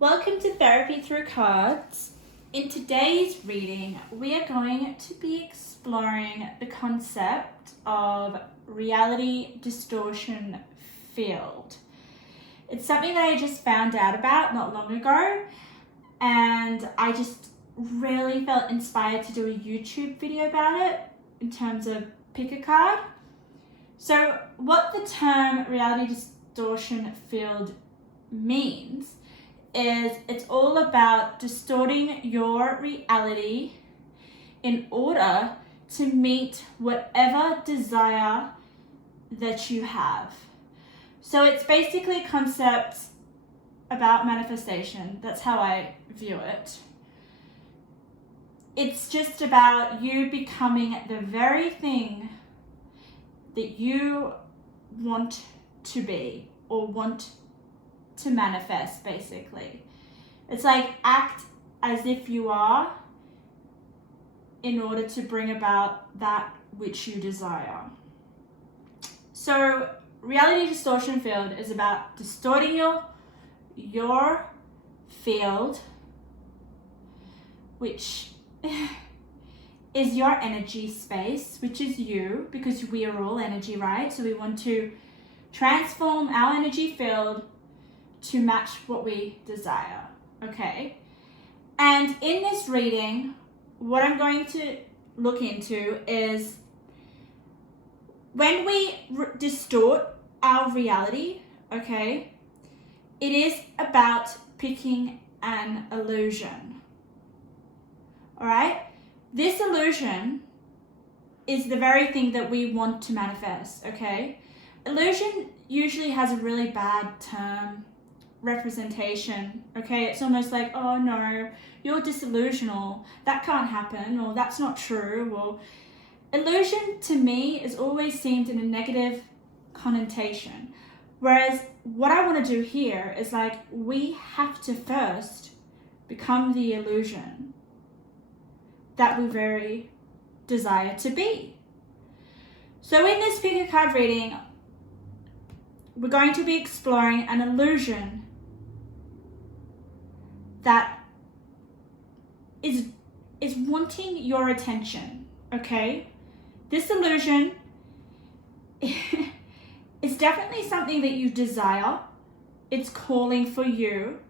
Welcome to Therapy Through Cards. In today's reading, we are going to be exploring the concept of reality distortion field. It's something that I just found out about not long ago, and I just really felt inspired to do a YouTube video about it in terms of pick a card. So what the term reality distortion field means is it's all about distorting your reality in order to meet whatever desire that you have. So it's basically a concept about manifestation. That's how I view it. It's just about you becoming the very thing that you want to be or want to manifest, basically. It's like act as if you are in order to bring about that which you desire. So reality distortion field is about distorting your field, which is your energy space, which is you, because we are all energy, right? So we want to transform our energy field to match what we desire, okay? And in this reading, what I'm going to look into is when we distort our reality, okay, it is about picking an illusion, all right? This illusion is the very thing that we want to manifest, okay? Illusion usually has a really bad term representation, okay? It's almost like, oh no, you're disillusional, that can't happen, or that's not true, or illusion to me is always seen in a negative connotation. Whereas what I want to do here is like, we have to first become the illusion that we very desire to be. So in this pick a card reading, we're going to be exploring an illusion that is wanting your attention, okay? This illusion is definitely something that you desire. It's calling for you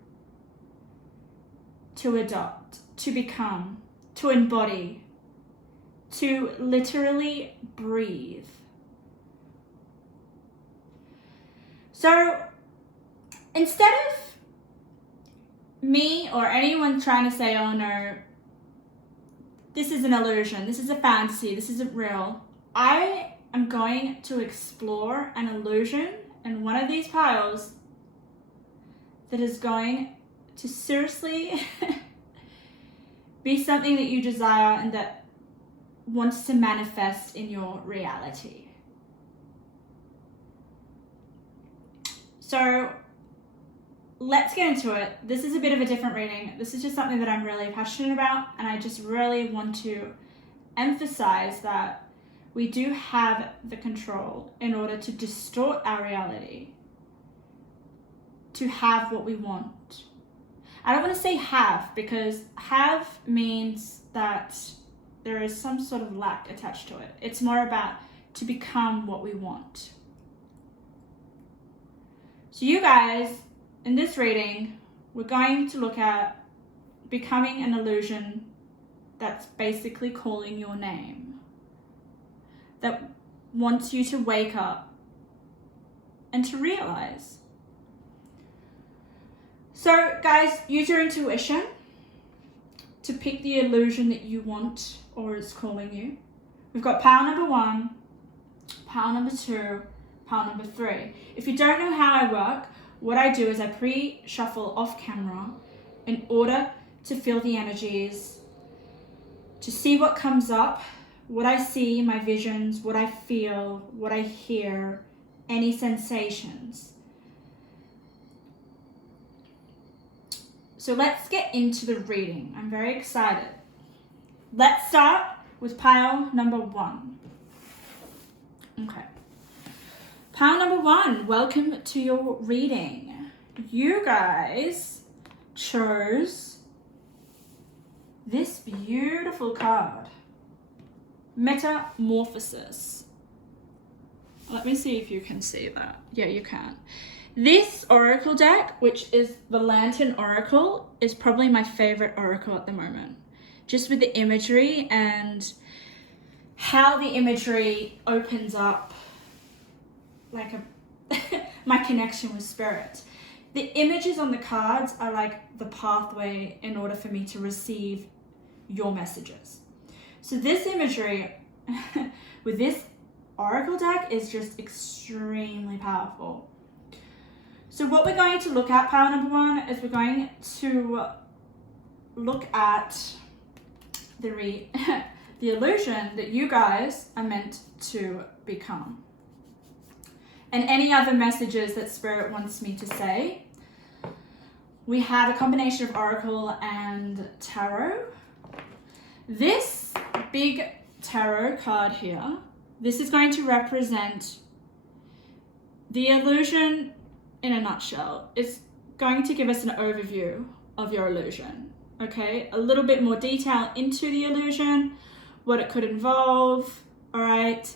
to adopt, to become, to embody, to literally breathe. So instead of me or anyone trying to say, oh no, this is an illusion, this is a fantasy, this isn't real, I am going to explore an illusion in one of these piles that is going to seriously be something that you desire and that wants to manifest in your reality. So let's get into it. This is a bit of a different reading. This is just something that I'm really passionate about, and I just really want to emphasize that we do have the control in order to distort our reality, to have what we want. I don't want to say have, because have means that there is some sort of lack attached to it. It's more about to become what we want. So you guys, in this reading, we're going to look at becoming an illusion that's basically calling your name, that wants you to wake up and to realize. So guys, use your intuition to pick the illusion that you want or is calling you. We've got pile number 1, pile number 2, pile number 3. If you don't know how I work, what I do is I pre-shuffle off camera in order to feel the energies, to see what comes up, what I see, my visions, what I feel, what I hear, any sensations. So let's get into the reading. I'm very excited. Let's start with pile number 1. Okay. Pile number 1, welcome to your reading. You guys chose this beautiful card, Metamorphosis. Let me see if you can see that. Yeah, you can. This oracle deck, which is the Lantern Oracle, is probably my favorite oracle at the moment. Just with the imagery and how the imagery opens up like my connection with spirit. The images on the cards are like the pathway in order for me to receive your messages. So this imagery with this oracle deck is just extremely powerful. So what we're going to look at, power number one, is we're going to look at the illusion that you guys are meant to become. And any other messages that Spirit wants me to say. We have a combination of Oracle and Tarot. This big Tarot card here, this is going to represent the illusion in a nutshell. It's going to give us an overview of your illusion, okay? A little bit more detail into the illusion, what it could involve, all right?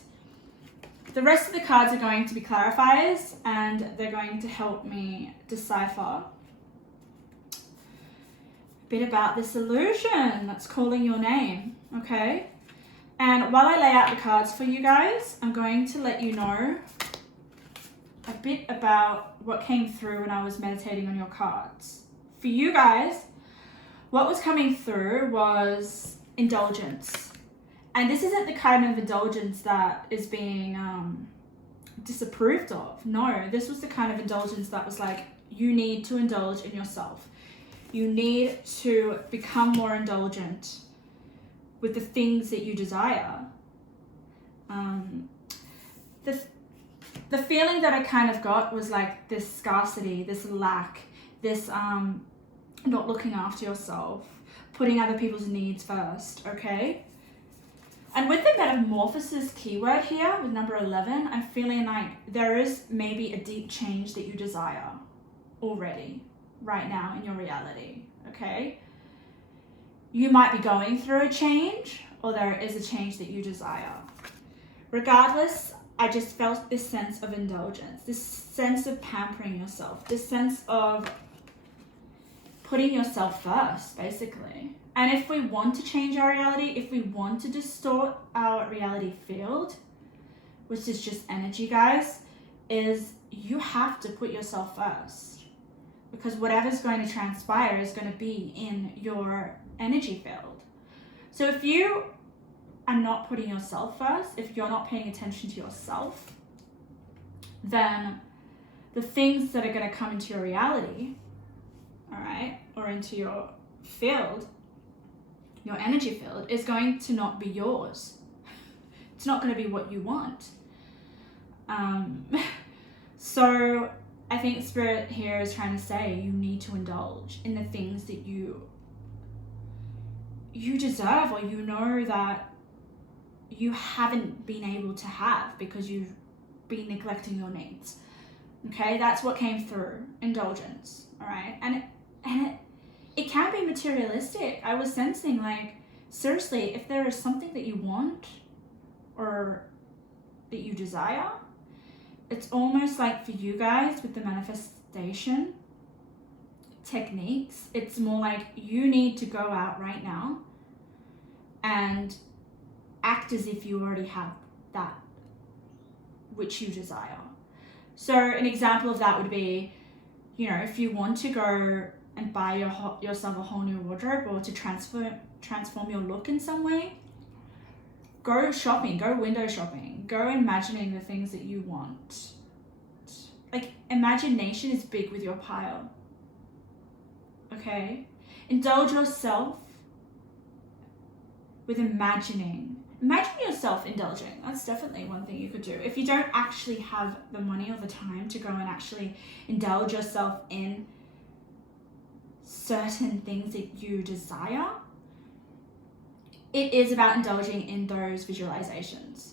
The rest of the cards are going to be clarifiers, and they're going to help me decipher a bit about this illusion that's calling your name, okay? And while I lay out the cards for you guys, I'm going to let you know a bit about what came through when I was meditating on your cards. For you guys, what was coming through was indulgence. And this isn't the kind of indulgence that is being disapproved of. No, this was the kind of indulgence that was like, you need to indulge in yourself. You need to become more indulgent with the things that you desire. The feeling that I kind of got was like this scarcity, this lack, this not looking after yourself, putting other people's needs first, okay? And with the metamorphosis keyword here, with number 11, I'm feeling like there is maybe a deep change that you desire already, right now in your reality, okay? You might be going through a change, or there is a change that you desire. Regardless, I just felt this sense of indulgence, this sense of pampering yourself, this sense of putting yourself first, basically. And if we want to change our reality, if we want to distort our reality field, which is just energy, guys, is you have to put yourself first. Because whatever's going to transpire is going to be in your energy field. So if you are not putting yourself first, if you're not paying attention to yourself, then the things that are going to come into your reality, all right, or into your field, your energy field, is going to not be yours. It's not going to be what you want. So I think Spirit here is trying to say you need to indulge in the things that you deserve, or you know that you haven't been able to have because you've been neglecting your needs. Okay, that's what came through, indulgence, all right? And it can be materialistic. I was sensing, like, seriously, if there is something that you want or that you desire, it's almost like for you guys with the manifestation techniques, it's more like you need to go out right now and act as if you already have that which you desire. So an example of that would be, you know, if you want to go and buy yourself a whole new wardrobe, or to transform your look in some way, go shopping, go window shopping, go imagining the things that you want. Like, imagination is big with your pile, okay? Indulge yourself with imagining. Imagine yourself indulging. That's definitely one thing you could do. If you don't actually have the money or the time to go and actually indulge yourself in certain things that you desire, it is about indulging in those visualizations.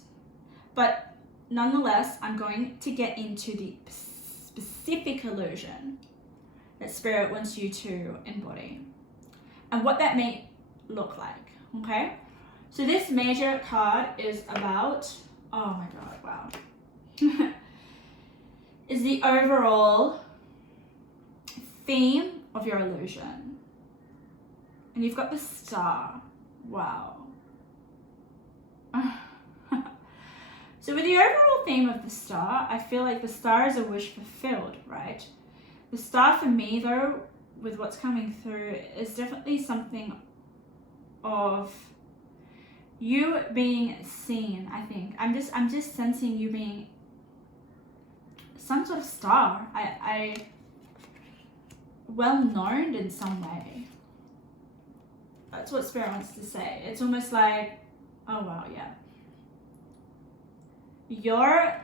But nonetheless, I'm going to get into the specific illusion that Spirit wants you to embody and what that may look like, okay? So this major card is about, oh my God, wow. Is the overall theme of your illusion. And you've got the Star. Wow. So with the overall theme of the Star, I feel like the Star is a wish fulfilled, right? The Star for me though, with what's coming through, is definitely something of you being seen, I think. I'm just sensing you being some sort of star. I well known in some way. That's what Spirit wants to say. It's almost like, oh wow, yeah. Your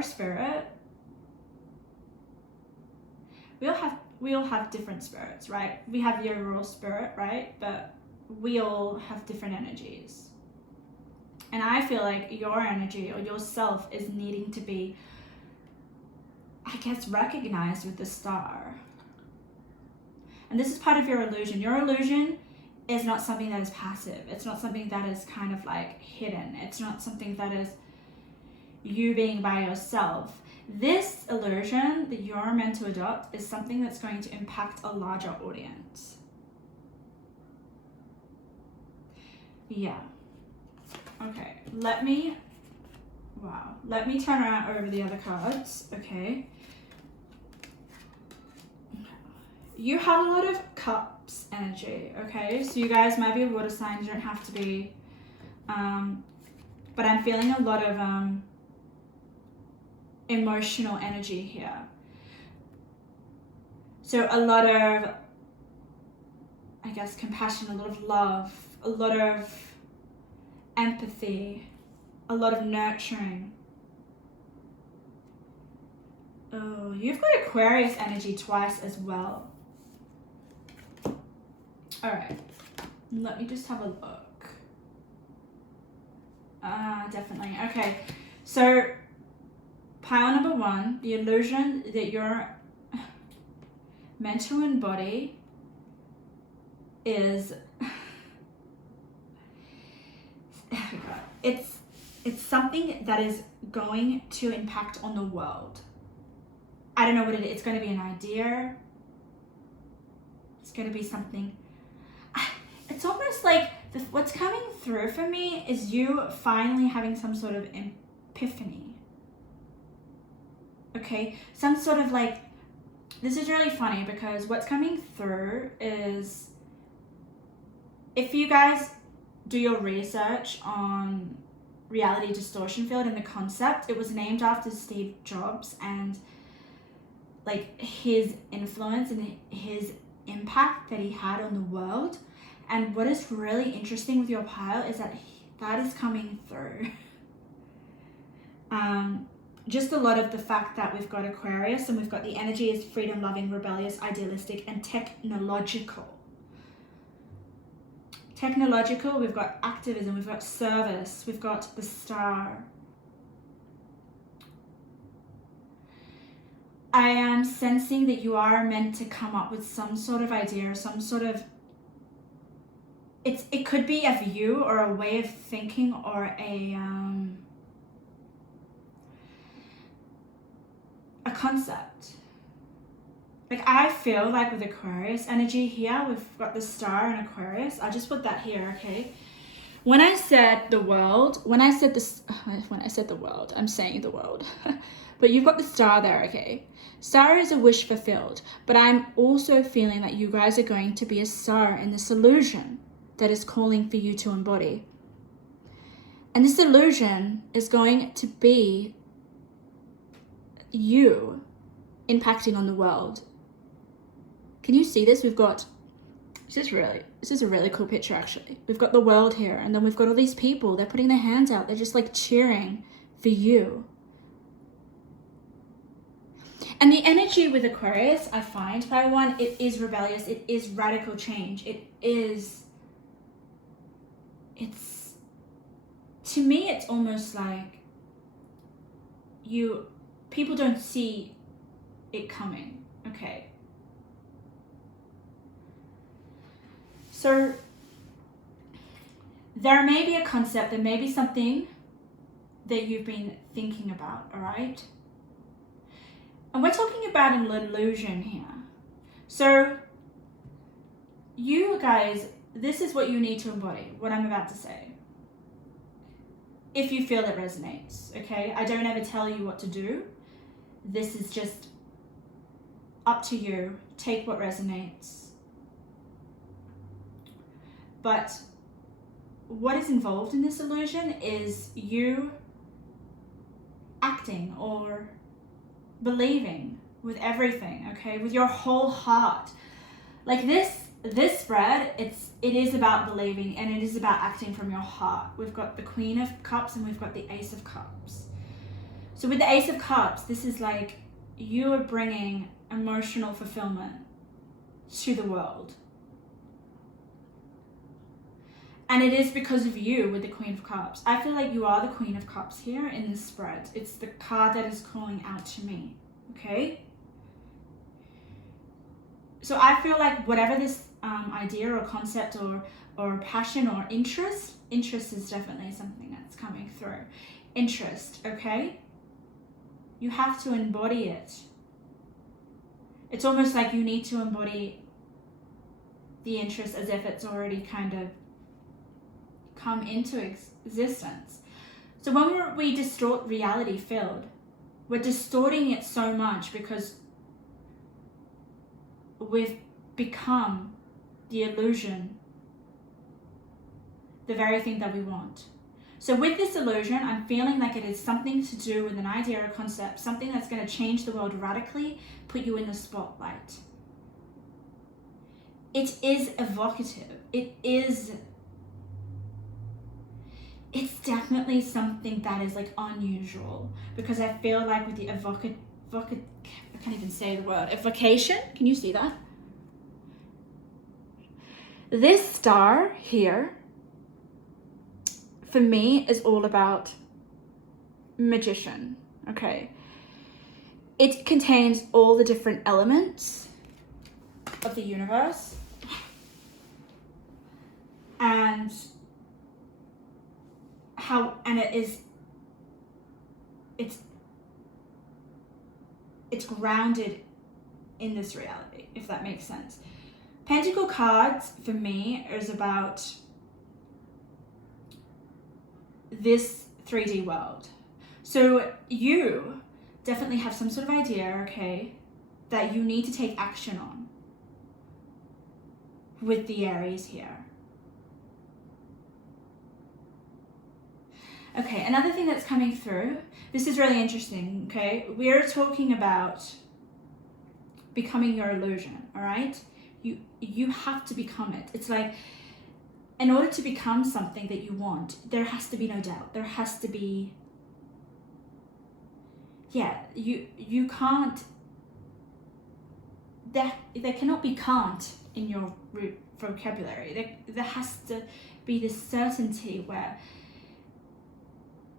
spirit, we all have different spirits, right? We have your raw spirit, right? But we all have different energies. And I feel like your energy or yourself is needing to be, I guess, recognized with the Star. And this is part of your illusion. Your illusion is not something that is passive. It's not something that is kind of like hidden. It's not something that is you being by yourself. This illusion that you're meant to adopt is something that's going to impact a larger audience. Yeah. Okay, let me turn around over the other cards, okay? You have a lot of cups energy, okay? So you guys might be a water sign, you don't have to be, but I'm feeling a lot of emotional energy here. So a lot of, I guess, compassion, a lot of love, a lot of empathy, a lot of nurturing. Oh, you've got Aquarius energy twice as well. All right, let me just have a look. Definitely. Okay, so pile number one, the illusion that you're meant to embody is it's something that is going to impact on the world. I don't know what it is. It's going to be an idea. It's going to be something. It's almost like what's coming through for me is you finally having some sort of epiphany. Okay, some sort of like, this is really funny because what's coming through is, if you guys do your research on reality distortion field and the concept, it was named after Steve Jobs and like his influence and his impact that he had on the world. And what is really interesting with your pile is that that is coming through. Just a lot of the fact that we've got Aquarius and we've got the energy is freedom loving, rebellious, idealistic, and technological. Technological, we've got activism, we've got service, we've got the Star. I am sensing that you are meant to come up with some sort of idea, some sort of, it could be a view or a way of thinking or a concept. Like I feel like with Aquarius energy here, we've got the Star and Aquarius. I'll just put that here, okay? When I said the world, I'm saying the world. But you've got the Star there, okay? Star is a wish fulfilled, but I'm also feeling that you guys are going to be a star in this illusion that is calling for you to embody. And this illusion is going to be you impacting on the world. Can you see this? We've got, this is a really cool picture actually. We've got the world here and then we've got all these people, they're putting their hands out, they're just like cheering for you. And the energy with Aquarius, I find, by one, it is rebellious, it is radical change, to me, it's almost like people don't see it coming, okay? So there may be a concept, there may be something that you've been thinking about, all right? And we're talking about an illusion here. So you guys, this is what you need to embody, what I'm about to say. If you feel it resonates, okay? I don't ever tell you what to do. This is just up to you. Take what resonates. But what is involved in this illusion is you acting or believing with everything, okay? With your whole heart. Like this spread, it is about believing, and it is about acting from your heart. We've got the Queen of Cups and we've got the Ace of Cups. So with the Ace of Cups, this is like you are bringing emotional fulfillment to the world. And it is because of you with the Queen of Cups. I feel like you are the Queen of Cups here in this spread. It's the card that is calling out to me, okay? So I feel like whatever this idea or concept or passion or interest is definitely something that's coming through. Interest, okay? You have to embody it. It's almost like you need to embody the interest as if it's already kind of come into existence. So when we distort reality field, we're distorting it so much because we've become the illusion, the very thing that we want. So with this illusion, I'm feeling like it is something to do with an idea or concept, something that's going to change the world radically, put you in the spotlight. It is evocative. It's definitely something that is like unusual, because I feel like with the I can't even say the word, evocation, can you see that? This star here, for me, is all about magician, okay? It contains all the different elements of the universe, and it's grounded in this reality, if that makes sense. Pentacle cards for me is about this 3D world. So you definitely have some sort of idea, okay, that you need to take action on with the Aries here. Okay, another thing that's coming through, this is really interesting, okay? We're talking about becoming your illusion, all right? You have to become it. It's like, in order to become something that you want, there has to be no doubt. There has to be, you can't, there cannot be can't in your vocabulary. There has to be this certainty where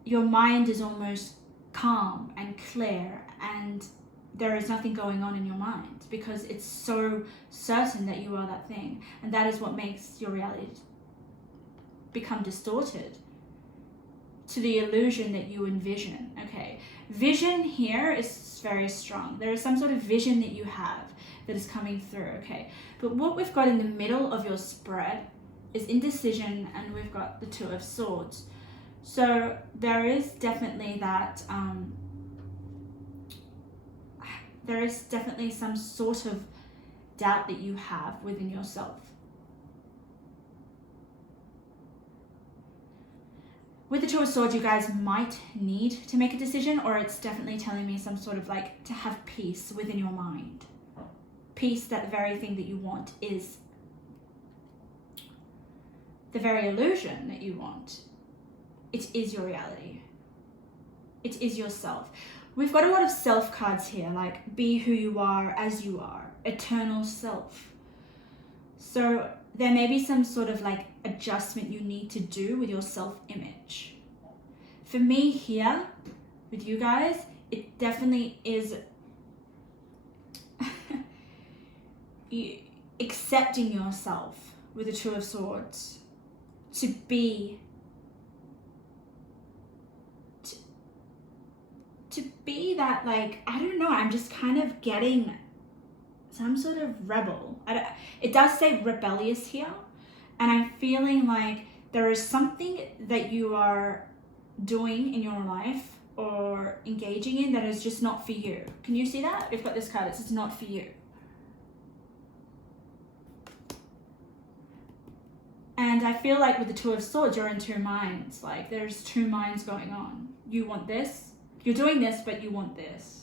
your mind is almost calm and clear, and there is nothing going on in your mind because it's so certain that you are that thing. And that is what makes your reality become distorted to the illusion that you envision, okay? Vision here is very strong. There is some sort of vision that you have that is coming through, okay? But what we've got in the middle of your spread is indecision, and we've got the Two of Swords. So there is definitely that, there is definitely some sort of doubt that you have within yourself. With the Two of Swords, you guys might need to make a decision, or it's definitely telling me some sort of like to have peace within your mind. Peace, that the very thing that you want is the very illusion that you want. It is your reality. It is yourself. We've got a lot of self cards here, like be who you are as you are, eternal self. So there may be some sort of like adjustment you need to do with your self-image. For me here, with you guys, it definitely is accepting yourself with the Two of Swords, to be that, like, I don't know, I'm just kind of getting some sort of rebel. It does say rebellious here, and I'm feeling like there is something that you are doing in your life or engaging in that is just not for you. Can you see that? We've got this card, it's just not for you. And I feel like with the Two of Swords, you're in two minds. Like, there's two minds going on. You want this, you're doing this, but you want this.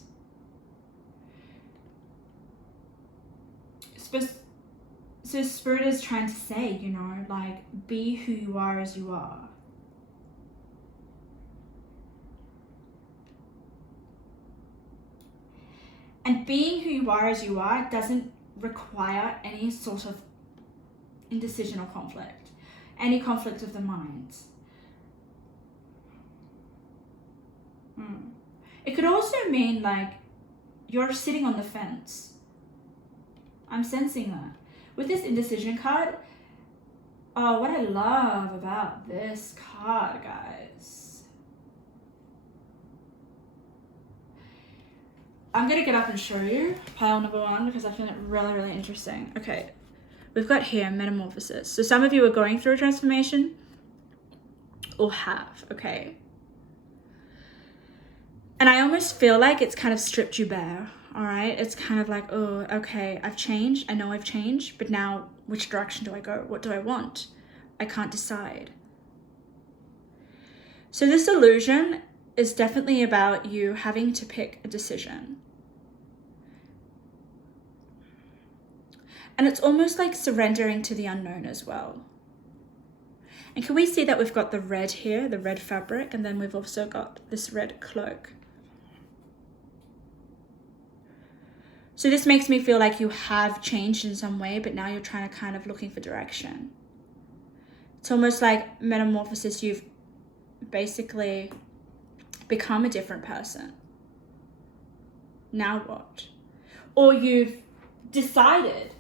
So Spirit is trying to say, you know, like, be who you are as you are. And being who you are as you are doesn't require any sort of indecision or conflict, any conflict of the minds. It could also mean like you're sitting on the fence. I'm sensing that. With this indecision card, oh, what I love about this card, guys. I'm going to get up and show you pile number one because I find it really, really interesting. Okay, we've got here metamorphosis. So some of you are going through a transformation or have, okay? And I almost feel like it's kind of stripped you bare, all right? It's kind of like, oh, okay, I've changed. I know I've changed, but now which direction do I go? What do I want? I can't decide. So this illusion is definitely about you having to pick a decision. And it's almost like surrendering to the unknown as well. And can we see that we've got the red here, the red fabric, and then we've also got this red cloak. So this makes me feel like you have changed in some way, but now you're trying to kind of looking for direction. It's almost like metamorphosis, you've basically become a different person. Now what? Or you've decided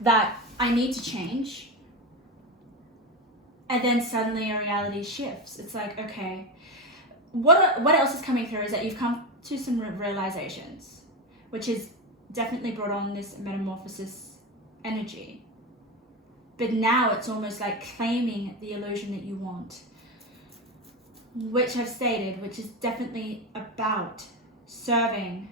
that I need to change, and then suddenly a reality shifts. It's like, okay, what else is coming through is that you've come to some realizations, which is definitely brought on this metamorphosis energy. But now it's almost like claiming the illusion that you want, which I've stated, which is definitely about serving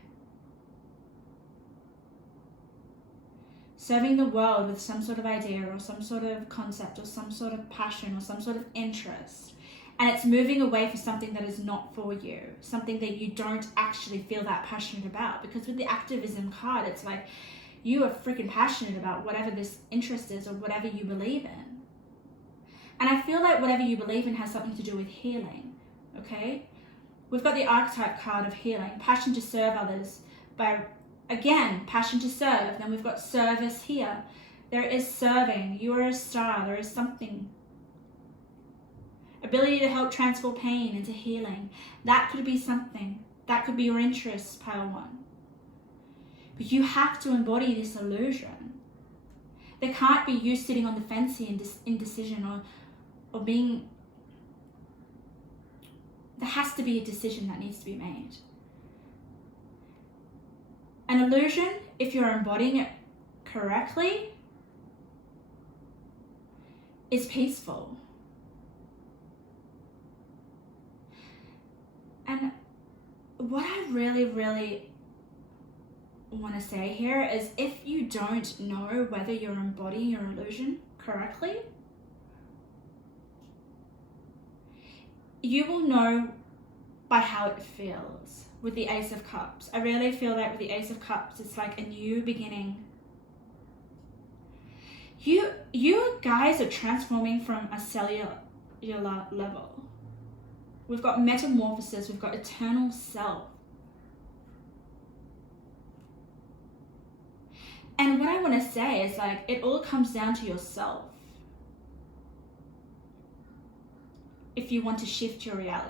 the world with some sort of idea or some sort of concept or some sort of passion or some sort of interest. And it's moving away for something that is not for you, something that you don't actually feel that passionate about. Because with the activism card, it's like you are freaking passionate about whatever this interest is or whatever you believe in. And I feel like whatever you believe in has something to do with healing, okay? We've got the archetype card of healing, passion to serve others by, again, passion to serve. Then we've got service here. There is serving. You are a star. There is something. Ability to help transform pain into healing. That could be something. That could be your interest, pile one. But you have to embody this illusion. There can't be you sitting on the fence here in indecision or being... There has to be a decision that needs to be made. An illusion, if you're embodying it correctly, is peaceful. And what I really, really want to say here is if you don't know whether you're embodying your illusion correctly, you will know by how it feels with the Ace of Cups. I really feel that with the Ace of Cups, it's like a new beginning. You guys are transforming from a cellular level. We've got metamorphosis, we've got eternal self. And what I want to say is like, it all comes down to yourself. If you want to shift your reality.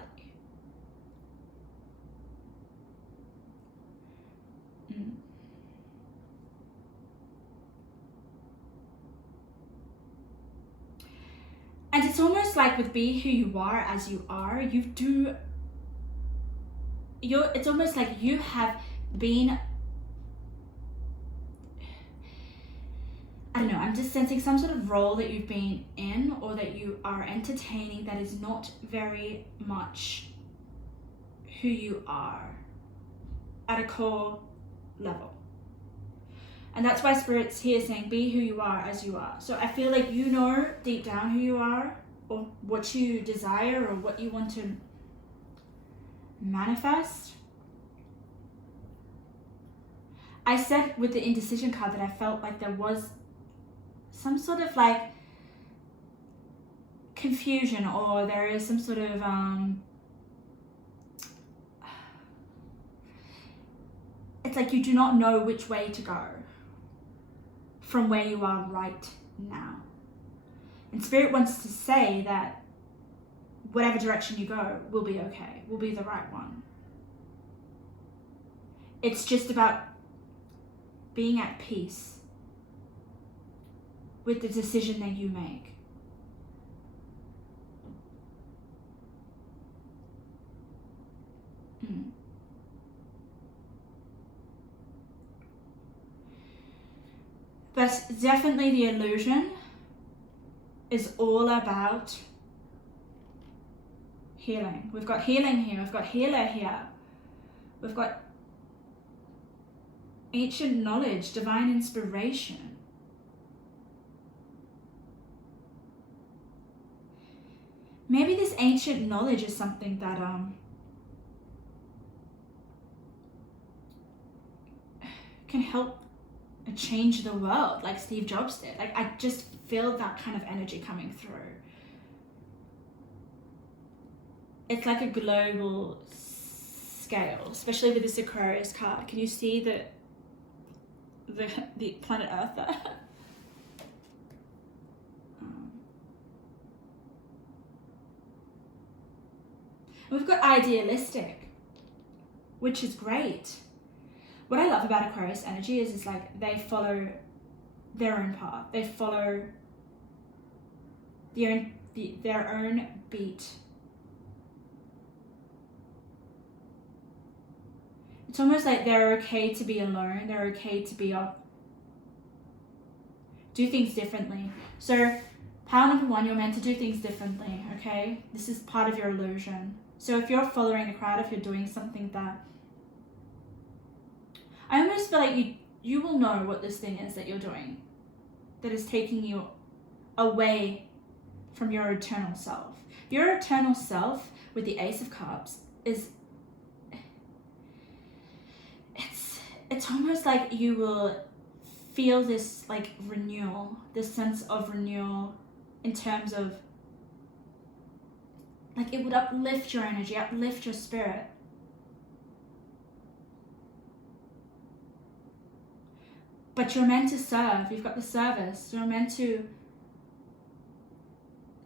it's almost like with be who you are as you are, it's almost like you have been, I don't know, I'm just sensing some sort of role that you've been in or that you are entertaining that is not very much who you are at a core level. And that's why Spirit's here saying be who you are as you are. So I feel like you know deep down who you are, or what you desire, or what you want to manifest. I said with the indecision card that I felt like there was some sort of like confusion, or there is some sort of it's like you do not know which way to go from where you are right now. And Spirit wants to say that whatever direction you go will be okay, will be the right one. It's just about being at peace with the decision that you make. But definitely the illusion is all about healing. We've got healing here, we've got healer here, we've got ancient knowledge, divine inspiration. Maybe this ancient knowledge is something that can help change the world, like Steve Jobs did. Like, I just feel that kind of energy coming through. It's like a global scale, especially with this Aquarius card. Can you see the planet Earth there? We've got idealistic, which is great. What I love about Aquarius energy is like they follow their own path. They follow their own beat. It's almost like they're okay to be alone. They're okay to be do things differently. So power number 1, you're meant to do things differently, okay? This is part of your illusion. So if you're following the crowd, if you're doing something that, I almost feel like you will know what this thing is that you're doing that is taking you away from your eternal self. Your eternal self with the Ace of Cups is, it's almost like you will feel this like renewal, this sense of renewal in terms of like it would uplift your energy, uplift your spirit. But you're meant to serve. You've got the service. You're meant to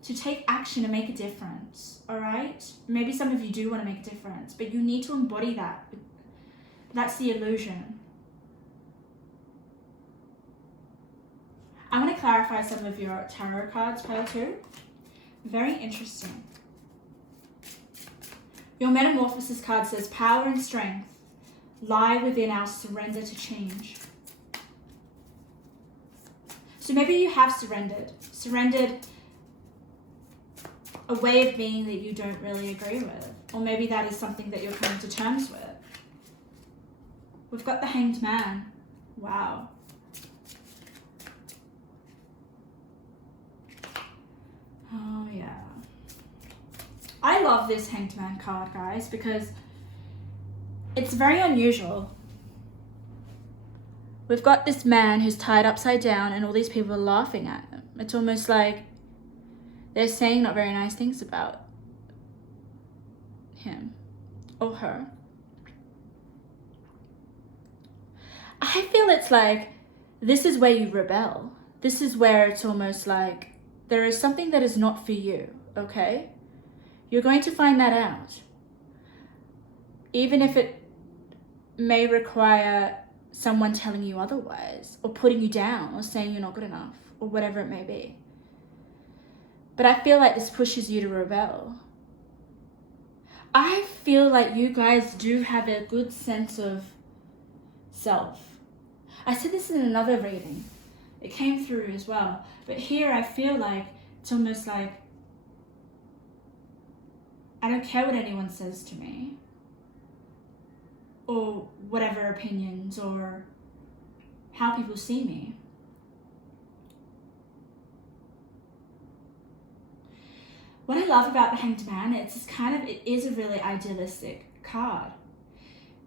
take action and make a difference, all right? Maybe some of you do want to make a difference, but you need to embody that. That's the illusion. I want to clarify some of your tarot cards, Pale 2. Very interesting. Your Metamorphosis card says, power and strength lie within our surrender to change. So maybe you have surrendered a way of being that you don't really agree with. Or maybe that is something that you're coming to terms with. We've got the Hanged Man. Wow. Oh, yeah. I love this Hanged Man card, guys, because it's very unusual. We've got this man who's tied upside down and all these people are laughing at him. It's almost like they're saying not very nice things about him or her. I feel it's like this is where you rebel. This is where it's almost like there is something that is not for you, okay? You're going to find that out. Even if it may require someone telling you otherwise, or putting you down, or saying you're not good enough, or whatever it may be. But I feel like this pushes you to rebel. I feel like you guys do have a good sense of self. I said this in another reading. It came through as well. But here I feel like it's almost like I don't care what anyone says to me, or whatever opinions, or how people see me. What I love about the Hanged Man, it is a really idealistic card.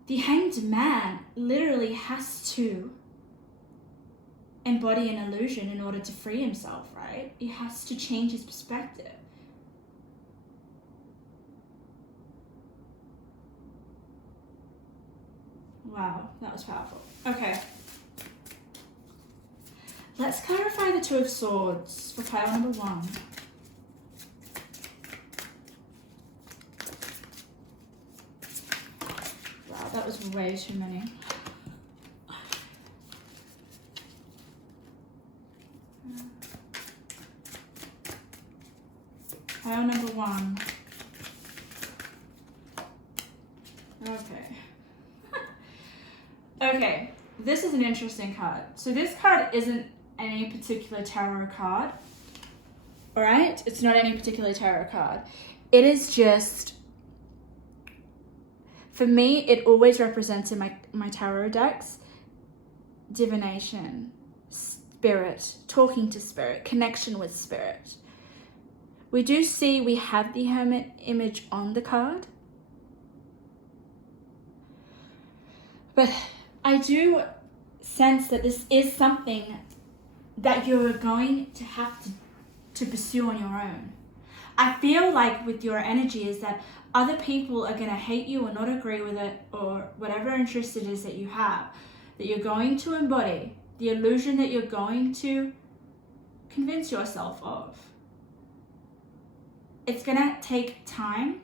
The Hanged Man literally has to embody an illusion in order to free himself, right? He has to change his perspective. Wow, that was powerful. Okay. Let's clarify the Two of Swords for pile number 1. Wow, that was way too many. Pile number 1. Okay. Okay, this is an interesting card. So this card isn't any particular tarot card. Alright? It's not any particular tarot card. It is just, for me, it always represents in my tarot decks divination, spirit, talking to spirit, connection with spirit. We do see we have the Hermit image on the card. But I do sense that this is something that you're going to have to pursue on your own. I feel like with your energy is that other people are going to hate you or not agree with it, or whatever interest it is that you have, that you're going to embody, the illusion that you're going to convince yourself of. It's going to take time,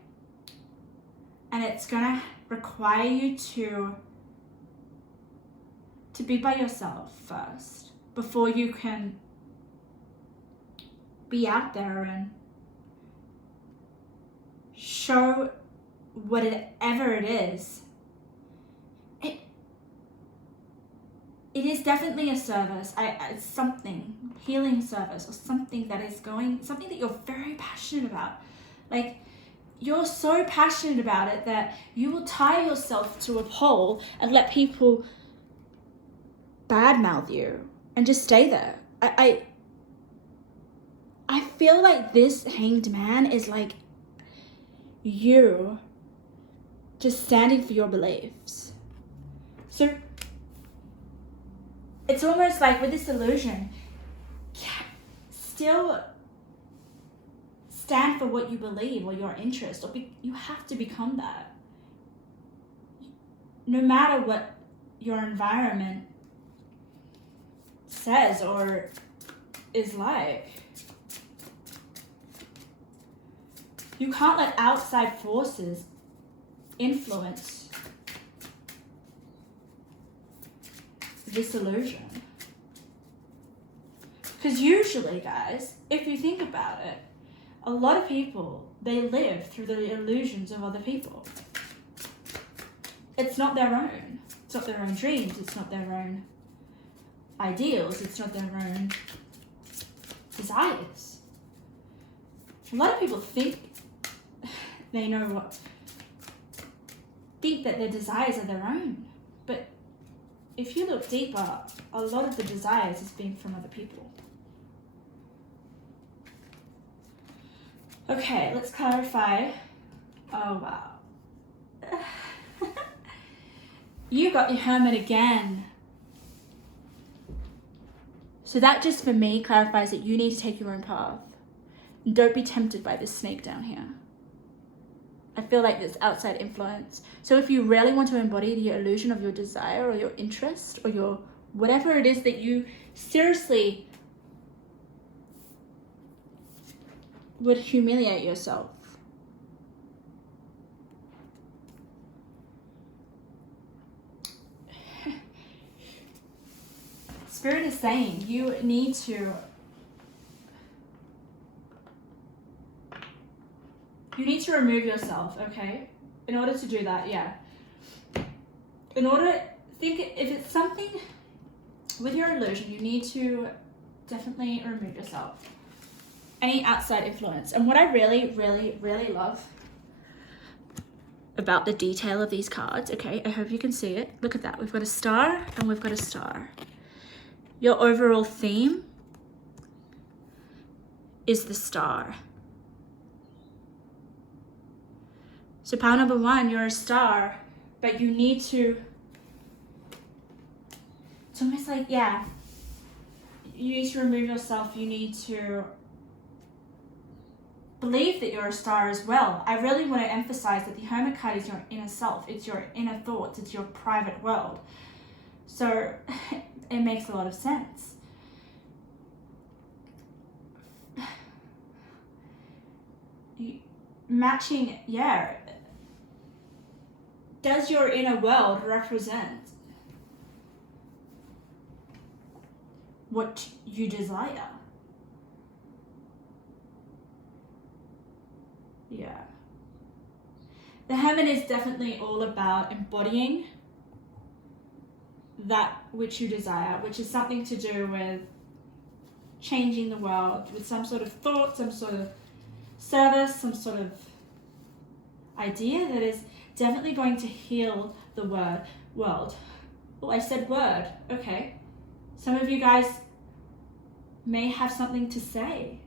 and it's going to require you to be by yourself first before you can be out there and show whatever it is. It is definitely a service. It's something, healing service, or something that is something that you're very passionate about. Like, you're so passionate about it that you will tie yourself to a pole and let people badmouth you and just stay there. I feel like this Hanged Man is like you just standing for your beliefs. So it's almost like with this illusion, still stand for what you believe or your interest, or you have to become that. No matter what your environment says or is like. You can't let outside forces influence this illusion. Because usually, guys, if you think about it, a lot of people, they live through the illusions of other people. It's not their own. It's not their own dreams. It's not their own ideals. It's not their own desires. A lot of people think they know think that their desires are their own. But if you look deeper, a lot of the desires is being from other people. Okay, let's clarify. Oh, wow. You got your Hermit again. So that just for me clarifies that you need to take your own path. And don't be tempted by this snake down here. I feel like there's outside influence. So if you really want to embody the illusion of your desire or your interest or your whatever it is that you seriously would humiliate yourself. Spirit is saying you need to you need to remove yourself, okay? In order to do that, yeah. In order, think if it's something with your illusion, you need to definitely remove yourself. Any outside influence. And what I really, really, really love about the detail of these cards, okay, I hope you can see it. Look at that. We've got a star and we've got a star. Your overall theme is the star. So pile number one, you're a star, but you need to, it's almost like, yeah, you need to remove yourself. You need to believe that you're a star as well. I really want to emphasize that the Hermit card is your inner self. It's your inner thoughts. It's your private world. So it makes a lot of sense. Matching, yeah. Does your inner world represent what you desire? Yeah. The Hermit is definitely all about embodying that which you desire, which is something to do with changing the world with some sort of thought, some sort of service, some sort of idea that is definitely going to heal the world. Oh, I said word. Okay. Some of you guys may have something to say.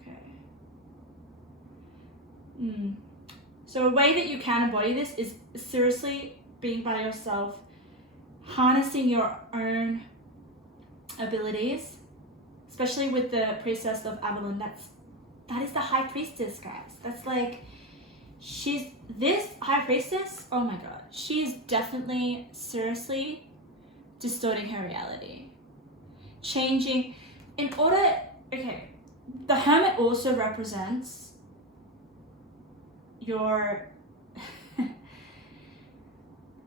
Okay. So a way that you can embody this is seriously being by yourself, harnessing your own abilities, especially with the Priestess of Avalon. That is the High Priestess, guys. That's like, this High Priestess, oh my god, she's definitely seriously distorting her reality, changing in order. Okay, the Hermit also represents your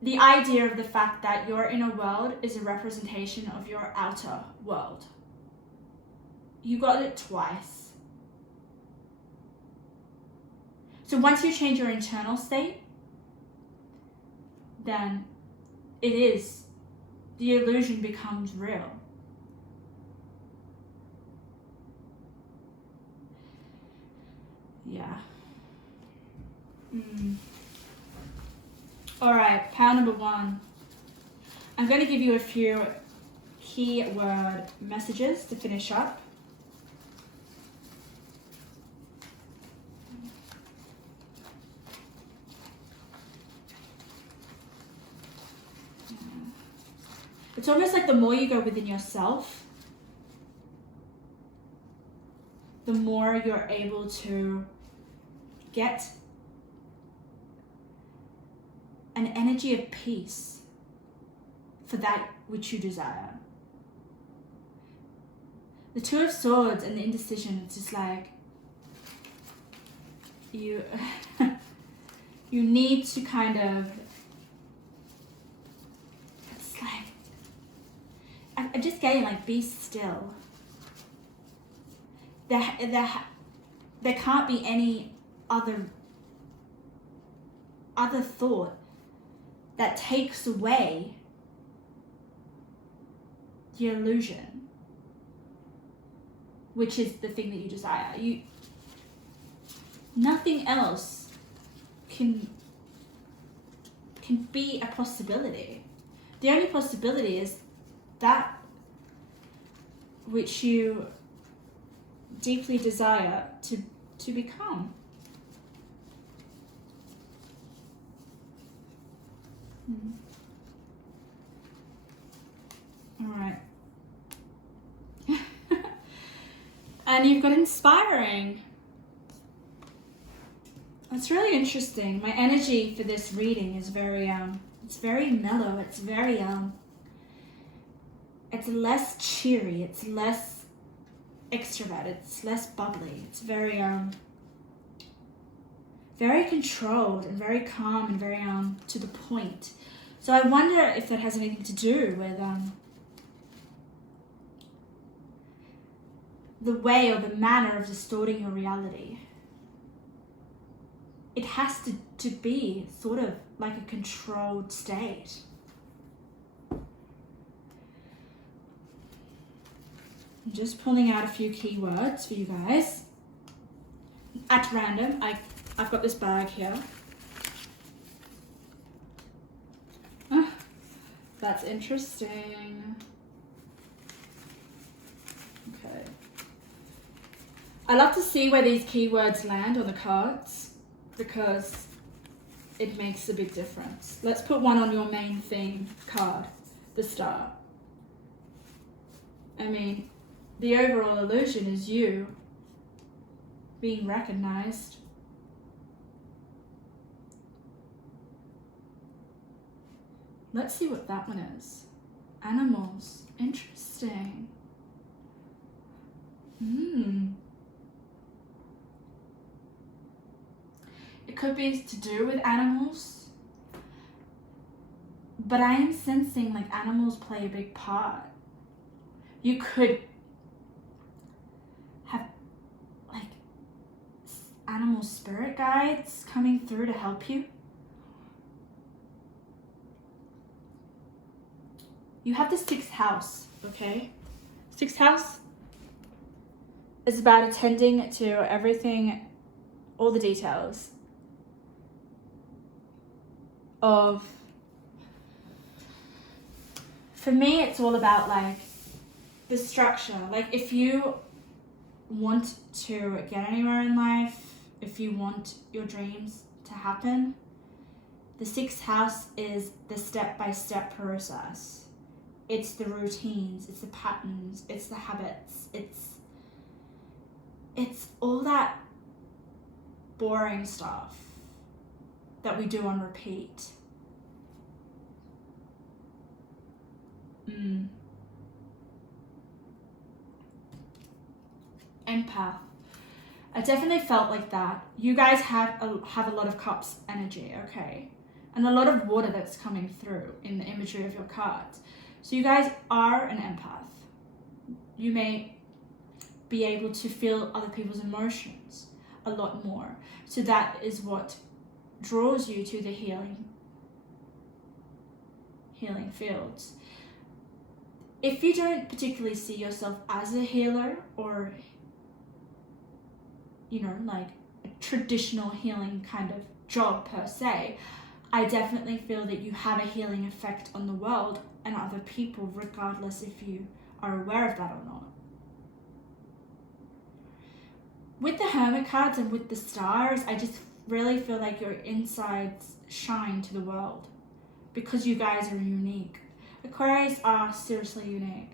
the idea of the fact that your inner world is a representation of your outer world. You got it twice. So once you change your internal state, then the illusion becomes real. Yeah. All right, pile number one. I'm going to give you a few keyword messages to finish up. It's almost like the more you go within yourself, the more you're able to get an energy of peace for that which you desire. The Two of Swords and the indecision, it's just like you you need to kind of, it's like, I'm just getting like, be still. There can't be any other thought that takes away the illusion, which is the thing that you desire. Nothing else can be a possibility. The only possibility is that which you deeply desire to become. All right. And you've got inspiring. It's really interesting. My energy for this reading is very it's very mellow. It's very it's less cheery. It's less extroverted. It's less bubbly. It's very very controlled and very calm and very to the point. So I wonder if that has anything to do with the way or the manner of distorting your reality. It has to be sort of like a controlled state. I'm just pulling out a few keywords for you guys. At random, I've got this bag here. Ah, that's interesting. Okay. I love to see where these keywords land on the cards because it makes a big difference. Let's put one on your main theme card, the Star. I mean, the overall illusion is you being recognized. Let's see what that one is. Animals. Interesting. It could be to do with animals, but I am sensing like animals play a big part. You could have like animal spirit guides coming through to help you. You have the 6th house, okay? 6th house is about attending to everything, all the details of, for me, it's all about like the structure. Like if you want to get anywhere in life, if you want your dreams to happen, the 6th house is the step-by-step process. It's the routines, it's the patterns, it's the habits, it's all that boring stuff that we do on repeat. Empath. I definitely felt like that. You guys have a lot of cups energy, okay? And a lot of water that's coming through in the imagery of your cards. So you guys are an empath. You may be able to feel other people's emotions a lot more. So that is what draws you to the healing fields. If you don't particularly see yourself as a healer or, you know, like a traditional healing kind of job per se, I definitely feel that you have a healing effect on the world and other people, regardless if you are aware of that or not. With the Hermit cards and with the stars, I just really feel like your insides shine to the world because you guys are unique. Aquarius are seriously unique.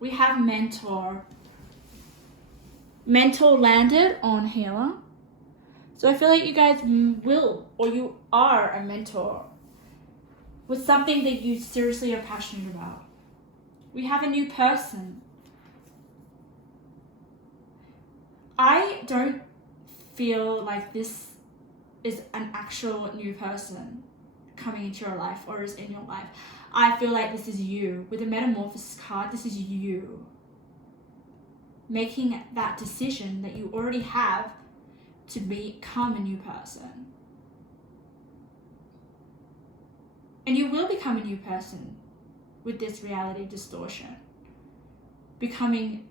We have mentor. Mentor landed on healer. So I feel like you guys will, or you are a mentor with something that you seriously are passionate about. We have a new person. I don't feel like this is an actual new person coming into your life or is in your life. I feel like this is you. With the Metamorphosis card, this is you making that decision that you already have to become a new person. And you will become a new person with this reality distortion. Becoming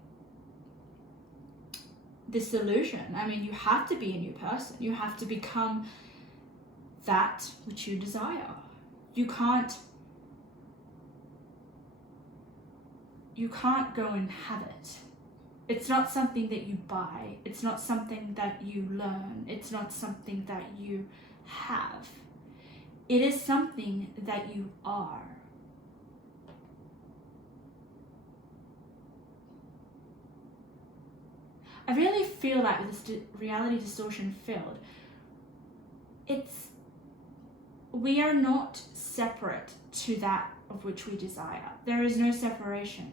this illusion. I mean, you have to be a new person. You have to become that which you desire. You can't go and have it. It's not something that you buy. It's not something that you learn. It's not something that you have. It is something that you are. I really feel like with this reality distortion field, we are not separate to that of which we desire. There is no separation.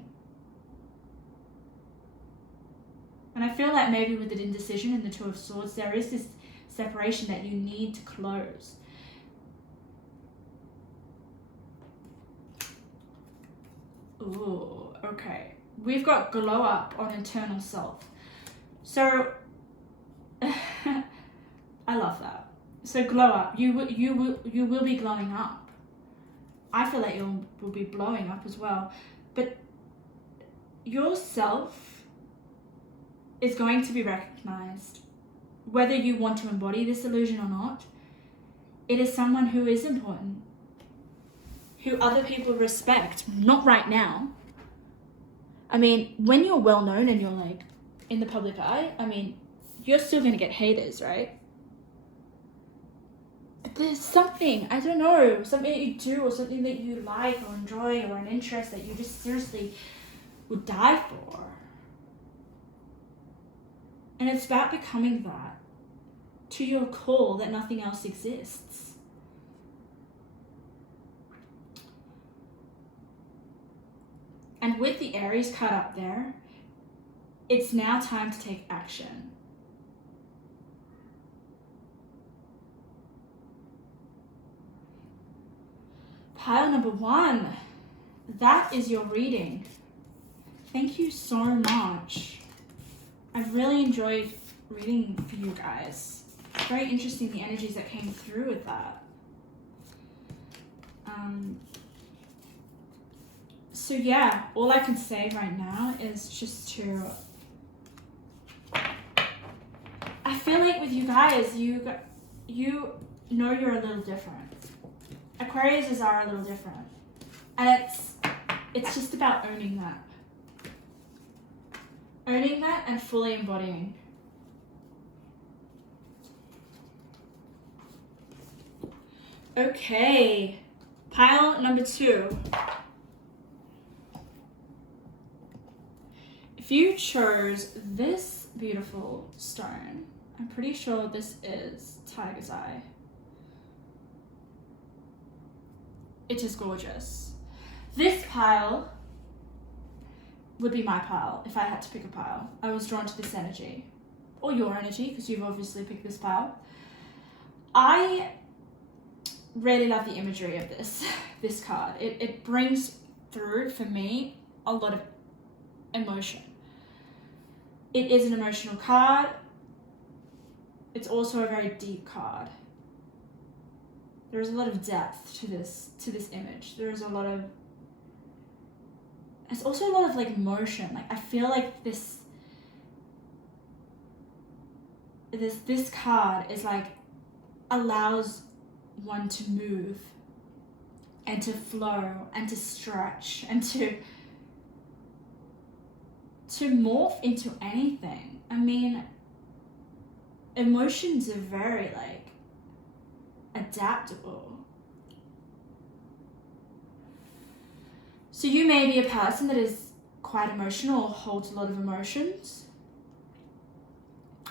And I feel like maybe with the indecision and the Two of Swords, there is this separation that you need to close. Ooh, okay. we've got glow up on internal self. So I love that. So glow up. You will be glowing up. I feel like you will be blowing up as well. But yourself is going to be recognized. Whether you want to embody this illusion or not, it is someone who is important, who other people respect. Not right now. I mean, when you're well known and you're like in the public eye, I mean, you're still going to get haters, right? But there's something, I don't know, something that you do or something that you like or enjoy or an interest that you just seriously would die for. And it's about becoming that to your core, that nothing else exists. And with the Aries card up there, it's now time to take action. Pile number 1, that is your reading. Thank you so much. I've really enjoyed reading for you guys. Very interesting, the energies that came through with that. So yeah, all I can say right now is just to, I feel like with you guys, you know you're a little different. Aquariuses are a little different. And it's just about owning that. Owning that and fully embodying. Okay, pile number 2. If you chose this beautiful stone, I'm pretty sure this is Tiger's Eye. It is gorgeous. This pile would be my pile if I had to pick a pile. I was drawn to this energy, or your energy, because you've obviously picked this pile. I really love the imagery of this card. It brings through, for me, a lot of emotion. It is an emotional card. It's also a very deep card. There's a lot of depth to this image. There's a lot of, it's also a lot of like motion. Like I feel like this card is like allows one to move and to flow and to stretch and to morph into anything. I mean, emotions are very like adaptable. So you may be a person that is quite emotional or holds a lot of emotions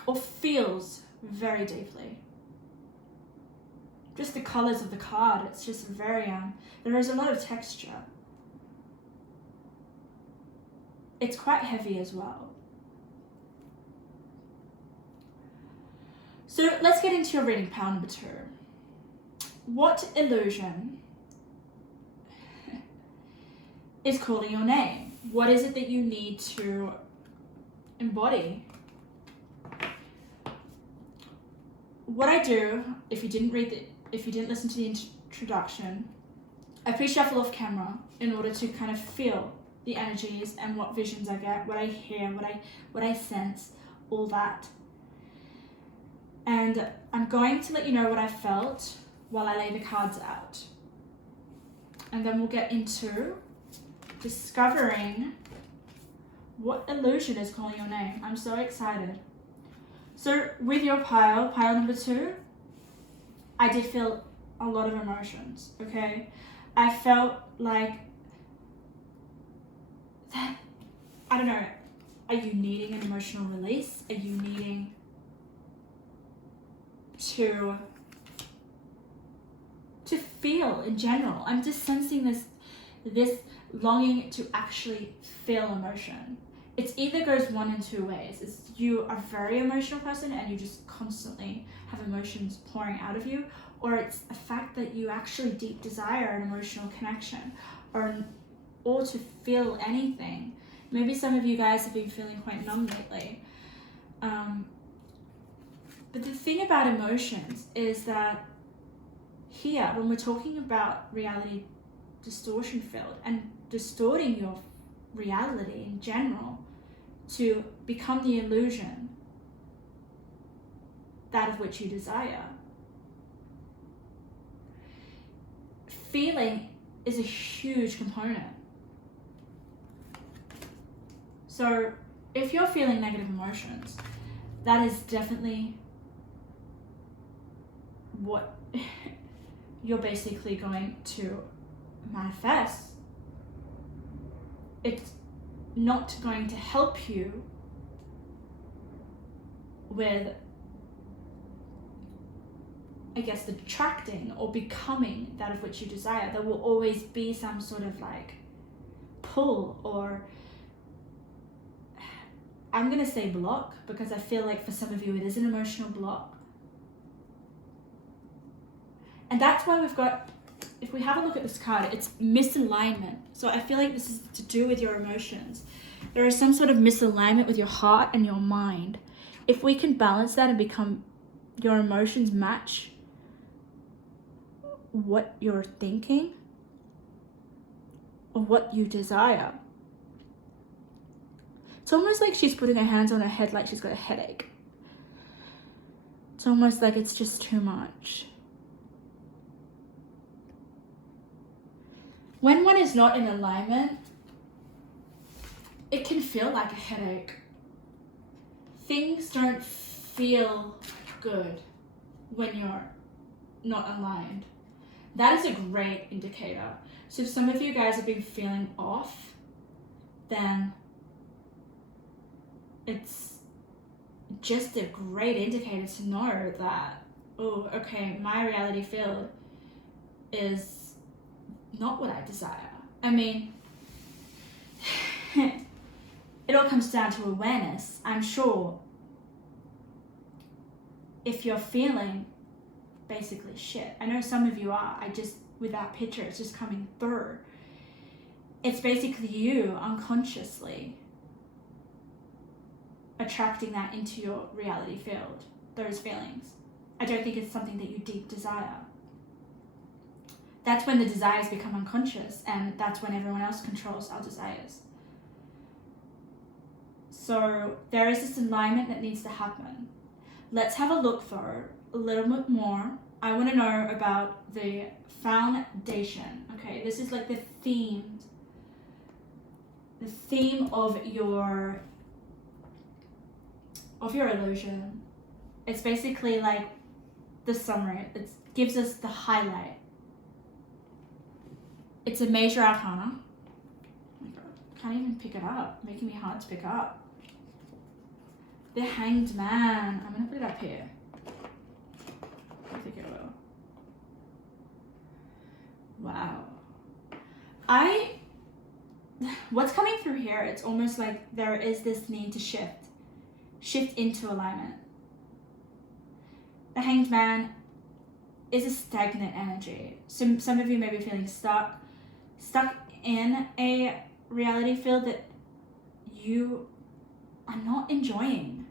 or feels very deeply. Just the colors of the card, it's just very, there is a lot of texture. It's quite heavy as well. So let's get into your reading, pile number 2. What illusion is calling your name? What is it that you need to embody? What I do, if you didn't listen to the introduction, I pre-shuffle off camera in order to kind of feel the energies and what visions I get, what I hear, what I sense, all that. And I'm going to let you know what I felt while I lay the cards out. And then we'll get into discovering what illusion is calling your name. I'm so excited. So with your pile number 2, I did feel a lot of emotions, okay? I felt like that, I don't know, are you needing an emotional release? Are you needing to feel in general? I'm just sensing this longing to actually feel emotion. It either goes one in two ways. It's you are a very emotional person and you just constantly have emotions pouring out of you, or it's a fact that you actually deep desire an emotional connection or to feel anything Maybe some of you guys have been feeling quite numb lately. But the thing about emotions is that here, when we're talking about reality distortion field and distorting your reality in general to become the illusion that of which you desire, feeling is a huge component. So if you're feeling negative emotions, that is definitely what you're basically going to manifest. It's not going to help you with, I guess, the attracting or becoming that of which you desire. There will always be some sort of like pull, or I'm going to say block, because I feel like for some of you it is an emotional block. And that's why we've got, if we have a look at this card, it's misalignment. So I feel like this is to do with your emotions. There is some sort of misalignment with your heart and your mind. If we can balance that and become, your emotions match what you're thinking or what you desire. It's almost like she's putting her hands on her head like she's got a headache. It's almost like it's just too much. When one is not in alignment, it can feel like a headache. Things don't feel good when you're not aligned. That is a great indicator. So if some of you guys have been feeling off, then it's just a great indicator to know that, oh, okay, my reality field is not what I desire. I mean, it all comes down to awareness. I'm sure if you're feeling basically shit, I know some of you are, with that picture, it's just coming through. It's basically you unconsciously attracting that into your reality field, those feelings. I don't think it's something that you deep desire. That's when the desires become unconscious, and that's when everyone else controls our desires. So there is this alignment that needs to happen. Let's have a look though, a little bit more. I want to know about the foundation. Okay, this is like the theme of your illusion. It's basically like the summary. It gives us the highlight. It's a major arcana. Oh my god, can't even pick it up. Making me hard to pick up. The Hanged Man. I'm gonna put it up here. I think it will. Wow. What's coming through here, it's almost like there is this need to shift into alignment. The Hanged Man is a stagnant energy. Some of you may be feeling stuck in a reality field that you are not enjoying.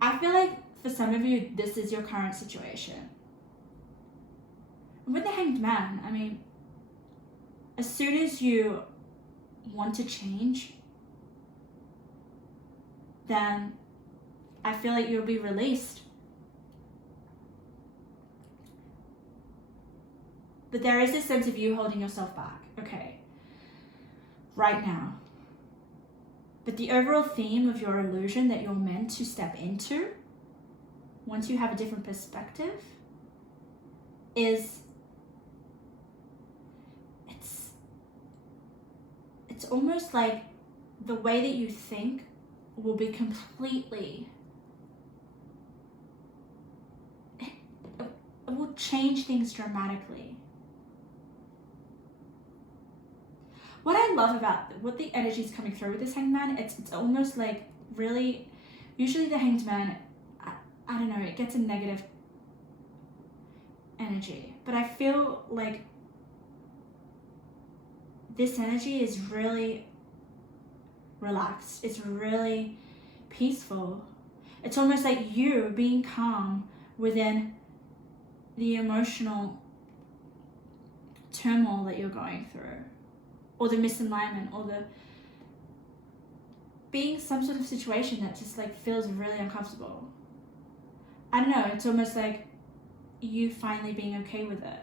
I feel like for some of you, this is your current situation. With the Hanged Man, I mean, as soon as you want to change, then I feel like you'll be released. But there is this sense of you holding yourself back, okay, right now. But the overall theme of your illusion that you're meant to step into, once you have a different perspective, is it's almost like the way that you think will be completely, it will change things dramatically. What I love about what the energy is coming through with this Hanged Man, it's almost like really, usually the Hanged Man, I don't know, it gets a negative energy, but I feel like this energy is really relaxed. It's really peaceful. It's almost like you being calm within the emotional turmoil that you're going through, or the misalignment, or the being some sort of situation that just like feels really uncomfortable. I don't know, it's almost like you finally being okay with it.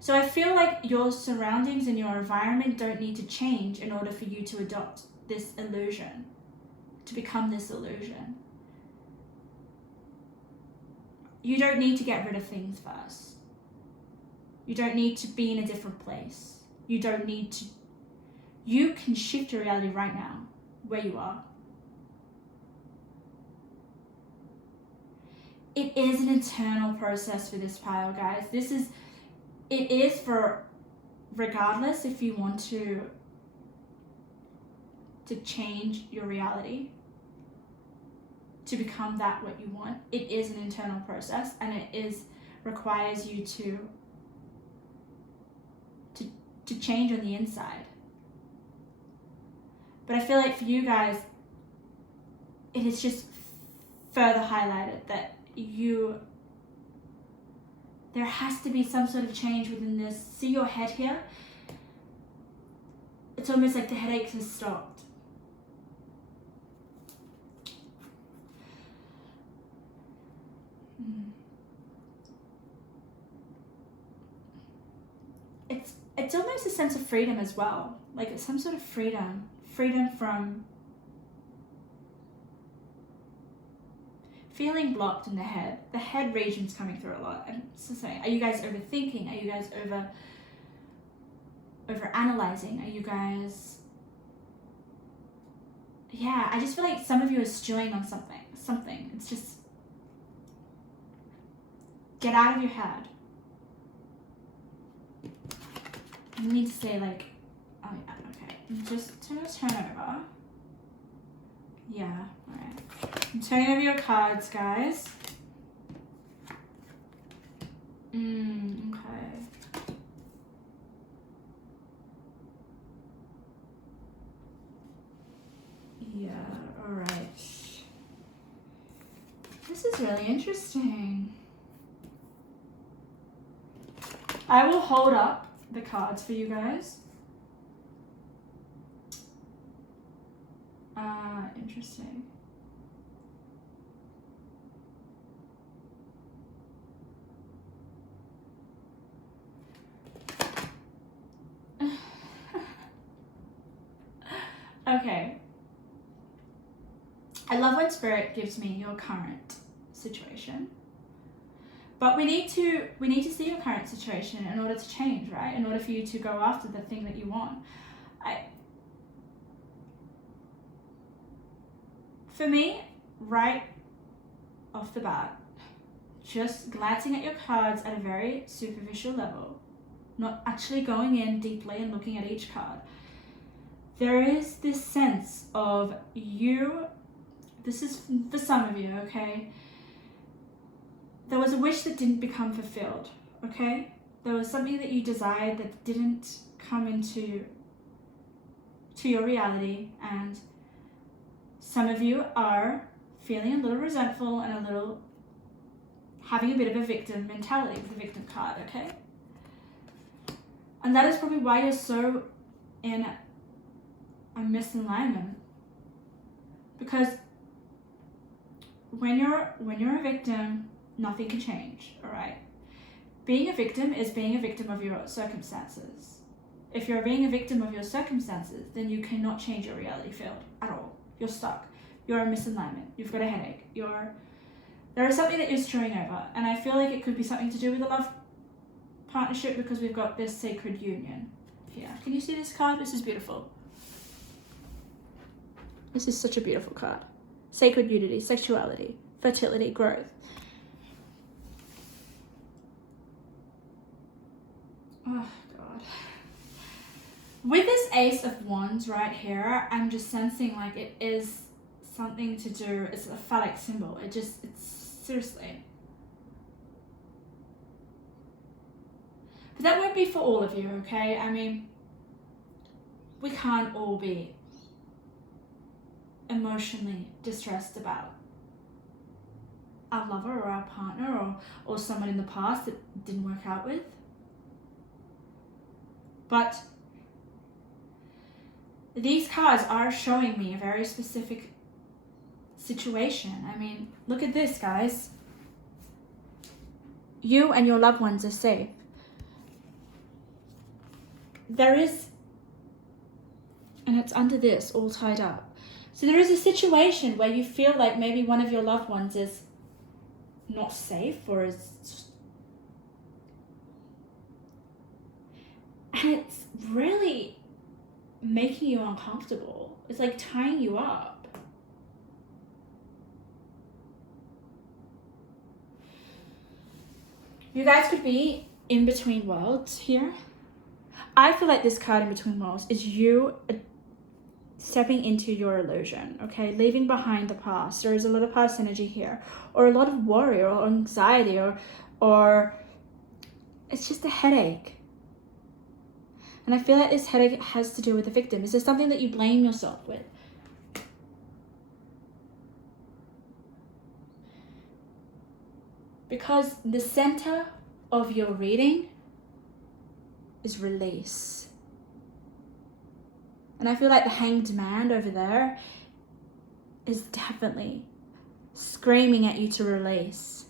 So I feel like your surroundings and your environment don't need to change in order for you to adopt this illusion, to become this illusion. You don't need to get rid of things first. You don't need to be in a different place. You don't need to. You can shift your reality right now, where you are. It is an internal process for this pile, guys. It is for, regardless if you want to change your reality, to become that what you want. It is an internal process, and it requires you to change on the inside. But I feel like for you guys, it is just further highlighted that there has to be some sort of change within this. See your head here? It's almost like the headache has stopped. It's almost a sense of freedom as well. Like it's some sort of freedom from feeling blocked in the head. The head region's coming through a lot. I'm just saying, are you guys overthinking? Are you guys over analyzing? Are you guys, yeah, I just feel like some of you are stewing on something. It's just, get out of your head. You need to say like, oh yeah, okay. I'm just gonna turn over. Yeah, alright. I'm turning over your cards, guys. Okay. Yeah, alright. This is really interesting. I will hold up the cards for you guys. Interesting. Okay. I love when Spirit gives me your current situation. But we need to see your current situation in order to change, right? In order for you to go after the thing that you want. For me, right off the bat, just glancing at your cards at a very superficial level, not actually going in deeply and looking at each card, there is this sense of you, this is for some of you, okay? There was a wish that didn't become fulfilled, okay? There was something that you desired that didn't come into your reality, and some of you are feeling a little resentful and a little having a bit of a victim mentality with the victim card, okay? And that is probably why you're so in a misalignment, because when you're a victim, nothing can change, all right? Being a victim is being a victim of your circumstances. If you're being a victim of your circumstances, then you cannot change your reality field at all. You're stuck. You're in misalignment. You've got a headache. There is something that you're stewing over, and I feel like it could be something to do with a love partnership, because we've got this sacred union here. Can you see this card? This is beautiful. This is such a beautiful card. Sacred unity, sexuality, fertility, growth. Oh, God. With this Ace of Wands right here, I'm just sensing like it is something to do, it's a phallic symbol. It's seriously. But that won't be for all of you, okay? I mean, we can't all be emotionally distressed about our lover or our partner or someone in the past that didn't work out with. But these cards are showing me a very specific situation. I mean, look at this, guys. You and your loved ones are safe. There is, and it's under this, all tied up. So there is a situation where you feel like maybe one of your loved ones is not safe or is, and it's really making you uncomfortable. It's like tying you up. You guys could be in between worlds here. I feel like this card in between worlds is you stepping into your illusion, okay? Leaving behind the past. There is a lot of past energy here, or a lot of worry or anxiety, or it's just a headache. And I feel like this headache has to do with the victim. Is there something that you blame yourself with? Because the center of your reading is release. And I feel like the Hanged Man over there is definitely screaming at you to release.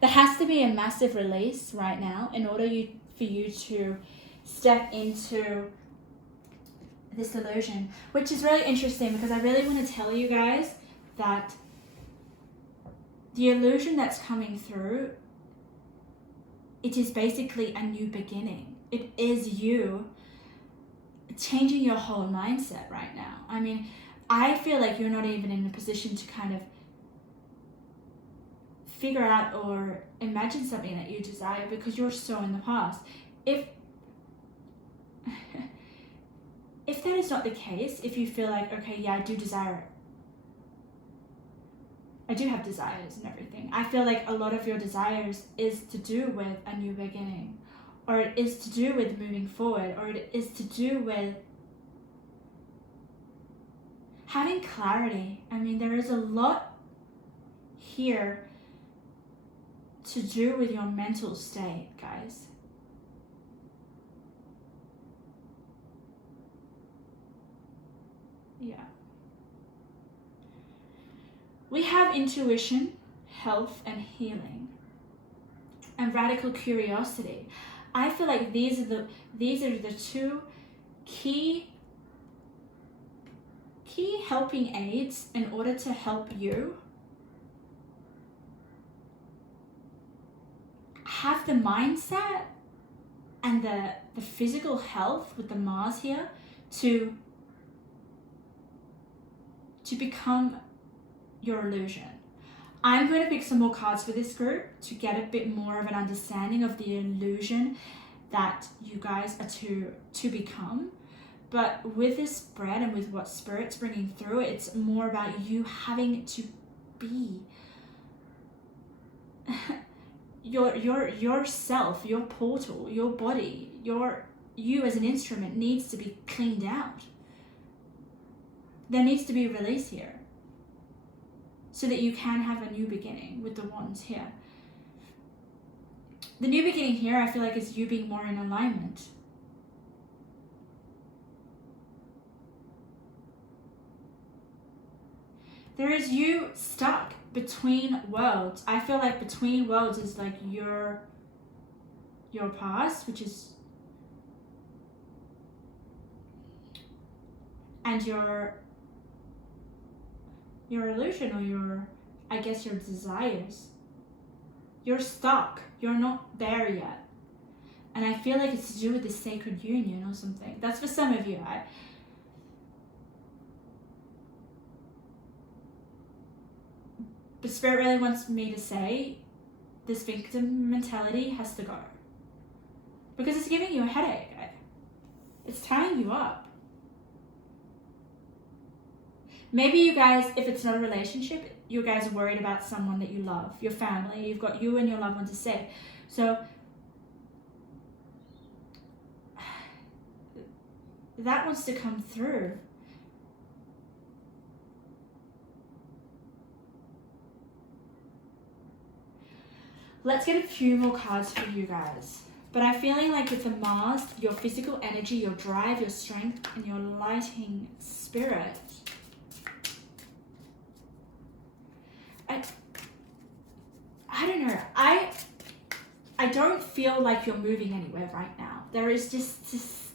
There has to be a massive release right now in order for you to step into this illusion, which is really interesting because I really want to tell you guys that the illusion that's coming through, it is basically a new beginning. It is you changing your whole mindset right now. I mean, I feel like you're not even in a position to kind of figure out or imagine something that you desire because you're so in the past. If that is not the case, if you feel like, okay, yeah, I do desire it. I do have desires and everything. I feel like a lot of your desires is to do with a new beginning, or it is to do with moving forward, or it is to do with having clarity. I mean, there is a lot here to do with your mental state, guys. Yeah. We have intuition, health, and healing, and radical curiosity. I feel like these are the two key helping aids in order to help you have the mindset and the physical health with the Mars here to become your illusion. I'm going to pick some more cards for this group to get a bit more of an understanding of the illusion that you guys are to become. But with this spread and with what Spirit's bringing through, it's more about you having to be yourself, your portal, your body, you as an instrument needs to be cleaned out. There needs to be a release here so that you can have a new beginning with the wands here. The new beginning here, I feel like, is you being more in alignment. There is you stuck between worlds. I feel like between worlds is like your past, which is, and your illusion, or your desires. You're stuck. You're not there yet. And I feel like it's to do with the sacred union or something. That's for some of you. But Spirit really wants me to say this victim mentality has to go. Because it's giving you a headache. It's tying you up. Maybe you guys, if it's not a relationship, you guys are worried about someone that you love, your family. You've got you and your loved ones to say. So that wants to come through. Let's get a few more cards for you guys. But I'm feeling like with the Mars, your physical energy, your drive, your strength, and your lighting spirit. I don't know. I don't feel like you're moving anywhere right now. There is just this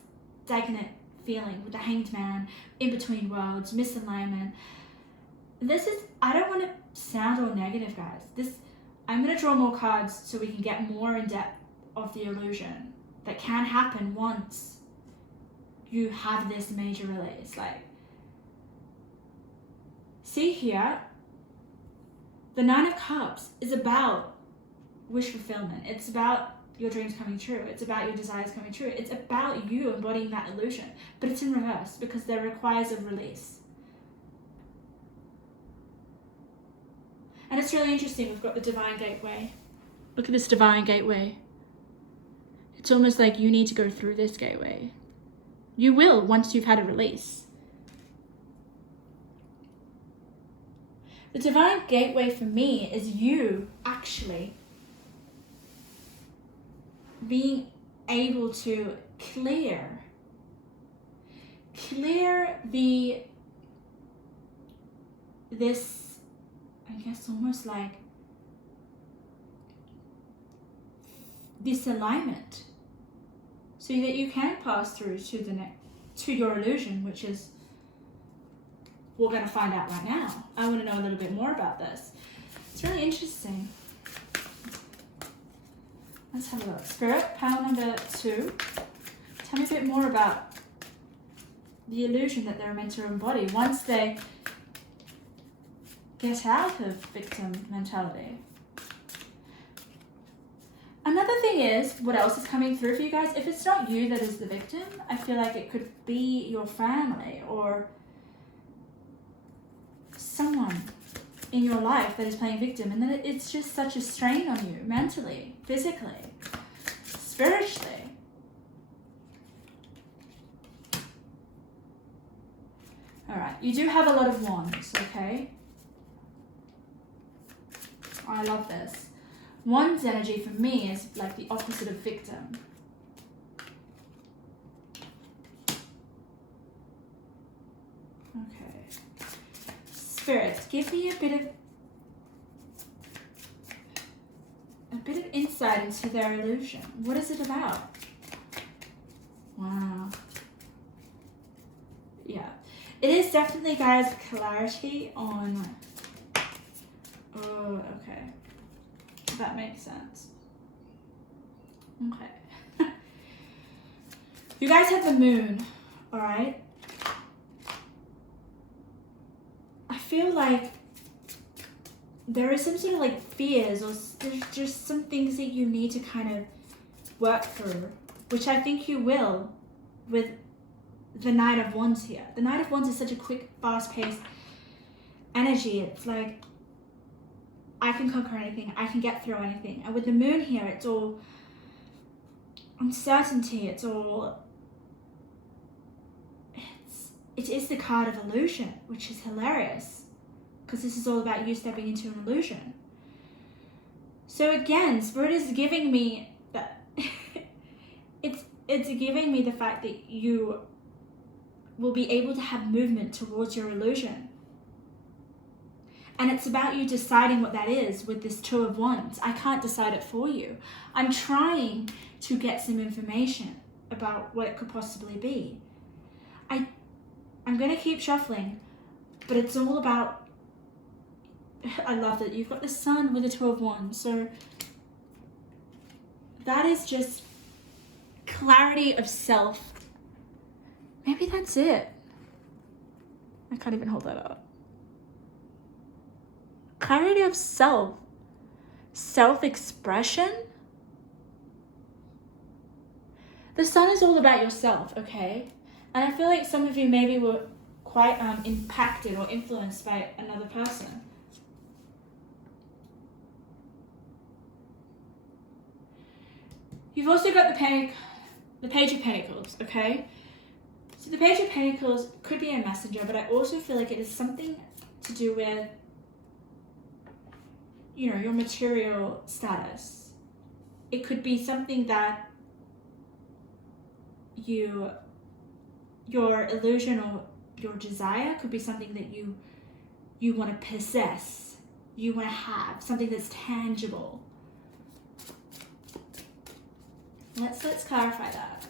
stagnant feeling with the Hanged Man, in between worlds, misalignment. This is, I don't want to sound all negative, guys. I'm going to draw more cards so we can get more in depth of the illusion that can happen once you have this major release. Like, see here, the Nine of Cups is about wish fulfillment. It's about your dreams coming true. It's about your desires coming true. It's about you embodying that illusion. But it's in reverse because there requires a release. And it's really interesting. We've got the Divine Gateway. Look at this Divine Gateway. It's almost like you need to go through this gateway. You will once you've had a release. The Divine Gateway for me is you actually being able to clear this, I guess, almost like this alignment, so that you can pass through to your illusion, which is, we're going to find out right now. I want to know a little bit more about this. It's really interesting. Let's have a look. Spirit, pile number 2. Tell me a bit more about the illusion that they're meant to embody once they get out of victim mentality. Another thing is, what else is coming through for you guys? If it's not you that is the victim, I feel like it could be your family or someone in your life that is playing victim, and then it's just such a strain on you mentally, physically, spiritually. All right, you do have a lot of wands, okay? I love this. Wands energy for me is like the opposite of victim. Okay. Spirit, give me a bit of insight into their illusion. What is it about? Wow. Yeah. It is definitely, guys, clarity on... Oh, okay. That makes sense. Okay. You guys have the moon, alright? I feel like there is some sort of like fears, or there's just some things that you need to kind of work through, which I think you will with the Knight of Wands here. The Knight of Wands is such a quick, fast-paced energy. It's like, I can conquer anything, I can get through anything. And with the moon here, it's all uncertainty, it is the card of illusion, which is hilarious, because this is all about you stepping into an illusion. So again, Spirit is giving me that, it's giving me the fact that you will be able to have movement towards your illusion. And it's about you deciding what that is with this Two of Wands. I can't decide it for you. I'm trying to get some information about what it could possibly be. I'm going to keep shuffling, but it's all about... I love that you've got the Sun with the Two of Wands. So that is just clarity of self. Maybe that's it. I can't even hold that up. Clarity of self, self-expression. The Sun is all about yourself, okay? And I feel like some of you maybe were quite impacted or influenced by another person. You've also got the Page of Pentacles, okay? So the Page of Pentacles could be a messenger, but I also feel like it is something to do with, you know, your material status. It could be something that your illusion or your desire could be something that you want to possess, you want to have, something that's tangible. Let's clarify that.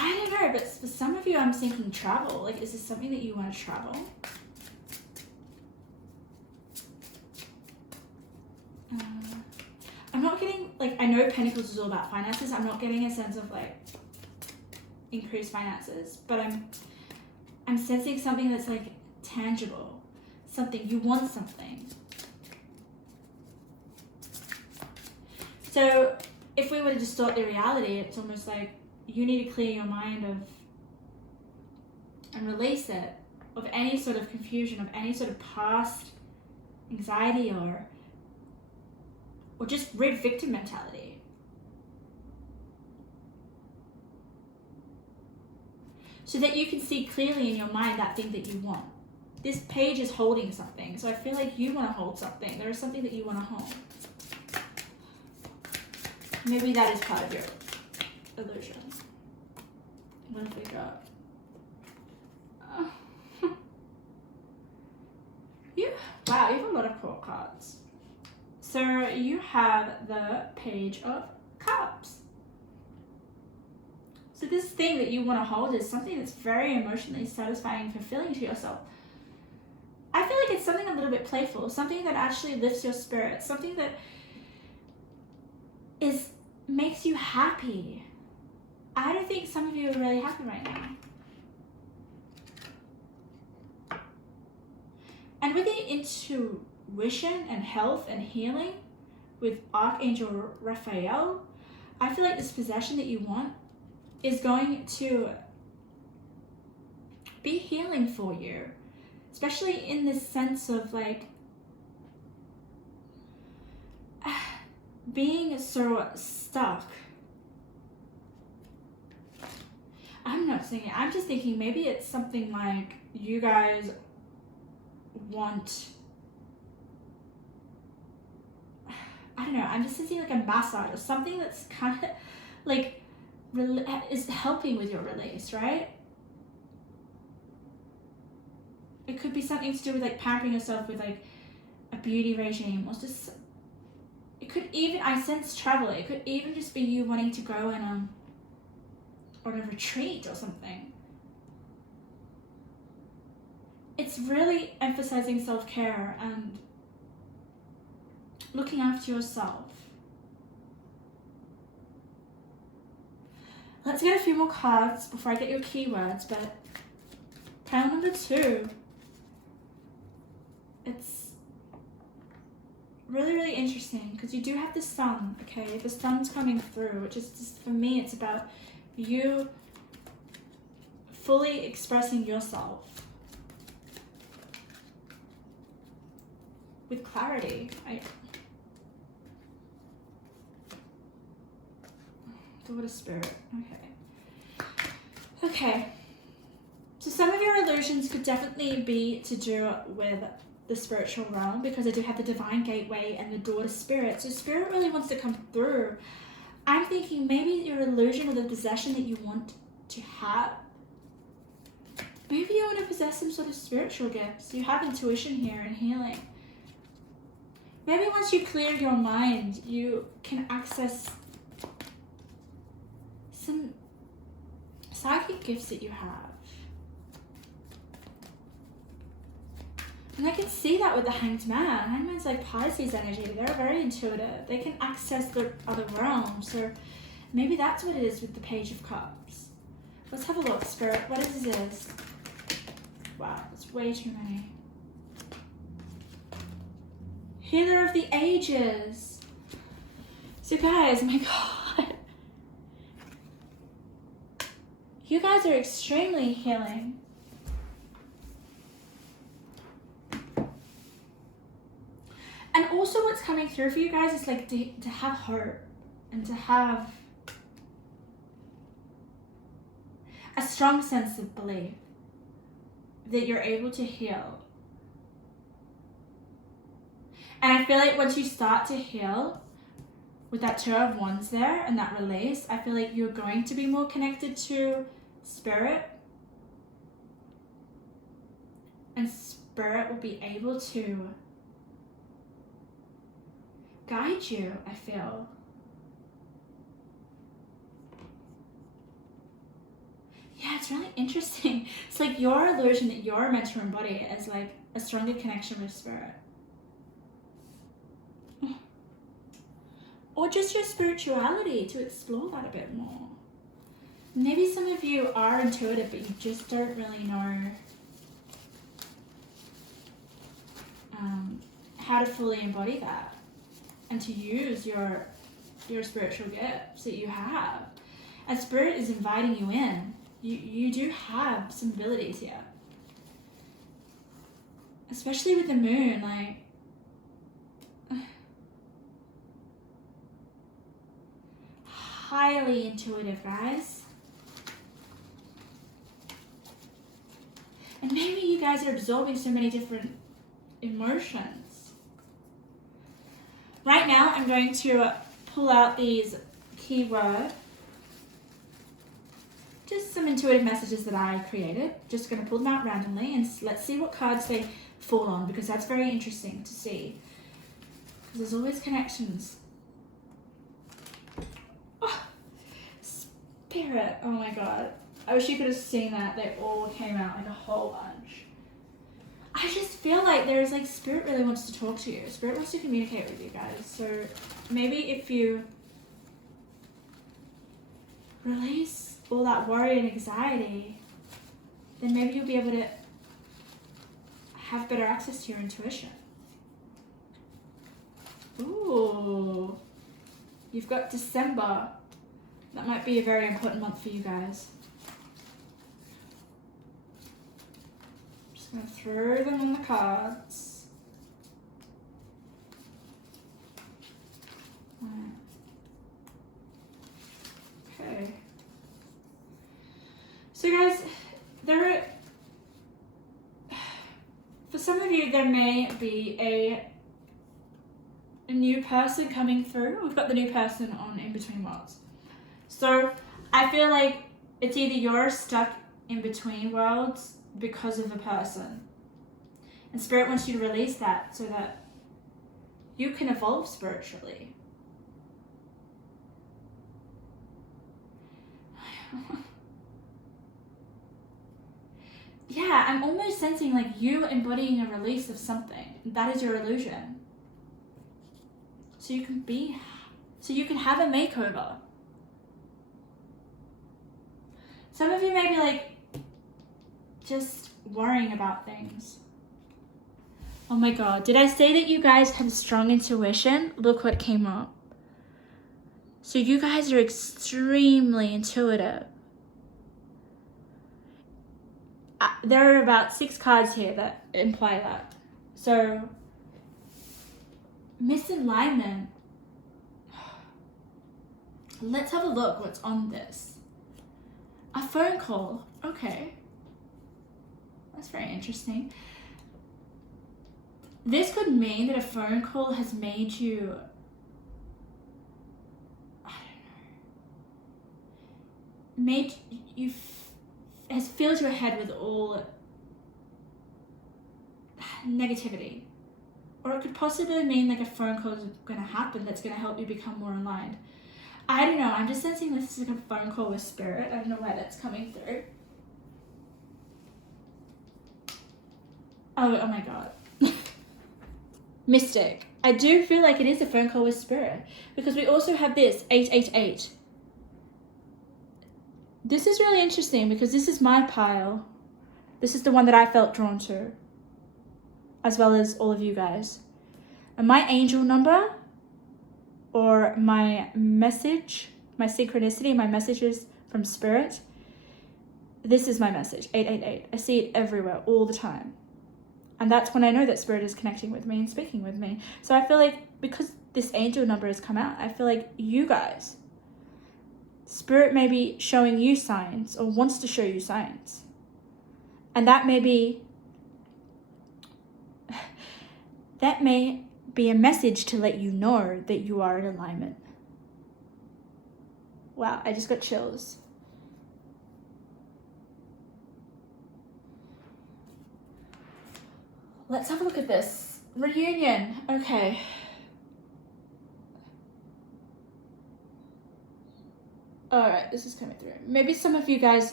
I don't know, but for some of you, I'm thinking travel. Like, is this something that you want to travel? I'm not getting, like, I know Pentacles is all about finances. I'm not getting a sense of, like, increased finances, but I'm sensing something that's, like, tangible. Something, you want something. So if we were to distort the reality, it's almost like you need to clear your mind of and release it of any sort of confusion, of any sort of past anxiety or just rid victim mentality. So that you can see clearly in your mind that thing that you want. This page is holding something, so I feel like you want to hold something. There is something that you want to hold. Maybe that is part of your illusion. What have we got? Wow, you have a lot of court cards. So you have the Page of Cups. So this thing that you want to hold is something that's very emotionally satisfying and fulfilling to yourself. I feel like it's something a little bit playful, something that actually lifts your spirit, something that makes you happy. I don't think some of you are really happy right now. And with the intuition and health and healing with Archangel Raphael, I feel like this possession that you want is going to be healing for you, especially in this sense of like being so stuck. I'm not saying it. I'm just thinking maybe it's something like you guys want, I don't know, I'm just thinking like a massage or something that's kind of like is helping with your release, right? It could be something to do with like pampering yourself with like a beauty regime, or just, it could even, I sense travel, it could even just be you wanting to go on a retreat or something. It's really emphasizing self-care and looking after yourself. Let's get a few more cards before I get your keywords, but pile number 2. It's really, really interesting because you do have the sun, okay? The sun's coming through, which is just, for me, it's about you fully expressing yourself with clarity. What a spirit. Okay. So some of your illusions could definitely be to do with the spiritual realm, because I do have the divine gateway and the door to spirit. So spirit really wants to come through. I'm thinking maybe your illusion or the possession that you want to have, maybe you want to possess some sort of spiritual gifts. You have intuition here and healing. Maybe once you clear your mind, you can access some psychic gifts that you have. And I can see that with the Hanged Man. Hanged Man's like Pisces energy. They're very intuitive. They can access the other realm. So maybe that's what it is with the Page of Cups. Let's have a look, Spirit. What is this? Wow, that's way too many. Healer of the Ages. So guys, my God. You guys are extremely healing. And also what's coming through for you guys is like to have hope and to have a strong sense of belief that you're able to heal. And I feel like once you start to heal with that Two of Wands there and that release, I feel like you're going to be more connected to Spirit. And Spirit will be able to guide you, I feel. Yeah, it's really interesting. It's like your illusion that you're meant to embody as like a stronger connection with Spirit. Or just your spirituality, to explore that a bit more. Maybe some of you are intuitive, but you just don't really know how to fully embody that and to use your spiritual gifts that you have. And Spirit is inviting you in. You do have some abilities here. Especially with the moon, like, highly intuitive, guys. And maybe you guys are absorbing so many different emotions. Right now, I'm going to pull out these keyword, just some intuitive messages that I created. Just going to pull them out randomly and let's see what cards they fall on, because that's very interesting to see. Because there's always connections. Oh, Spirit, oh my God. I wish you could have seen that. They all came out like a whole bunch. I just feel like there's like Spirit really wants to talk to you. Spirit wants to communicate with you guys. So maybe if you release all that worry and anxiety, then maybe you'll be able to have better access to your intuition. Ooh, you've got December. That might be a very important month for you guys. I'm going to throw them on the cards. Okay. So guys, for some of you, there may be a new person coming through. We've got the new person on In Between Worlds. So I feel like it's either you're stuck in between worlds because of a person, and Spirit wants you to release that so that you can evolve spiritually. Yeah, I'm almost sensing like you embodying a release of something. That is your illusion. So you can have a makeover. Some of you may be like just worrying about things. Oh my God, did I say that you guys have strong intuition? Look what came up. So you guys are extremely intuitive. There are about 6 cards here that imply that. So, misalignment. Let's have a look what's on this. A phone call. Okay. That's very interesting. This could mean that a phone call has made you, I don't know, has filled your head with all negativity. Or it could possibly mean like a phone call is going to happen that's going to help you become more aligned. I don't know, I'm just sensing this is like a phone call with Spirit. I don't know why that's coming through. Oh my God. Mystic. I do feel like it is a phone call with Spirit, because we also have this 888. This is really interesting because this is my pile. This is the one that I felt drawn to, as well as all of you guys. And my angel number, or my message, my synchronicity, my messages from Spirit, this is my message, 888. I see it everywhere, all the time. And that's when I know that Spirit is connecting with me and speaking with me. So I feel like because this angel number has come out, I feel like you guys, Spirit may be showing you signs or wants to show you signs. And that may be a message to let you know that you are in alignment. Wow, I just got chills. Let's have a look at this. Reunion. Okay. Alright, this is coming through. Maybe some of you guys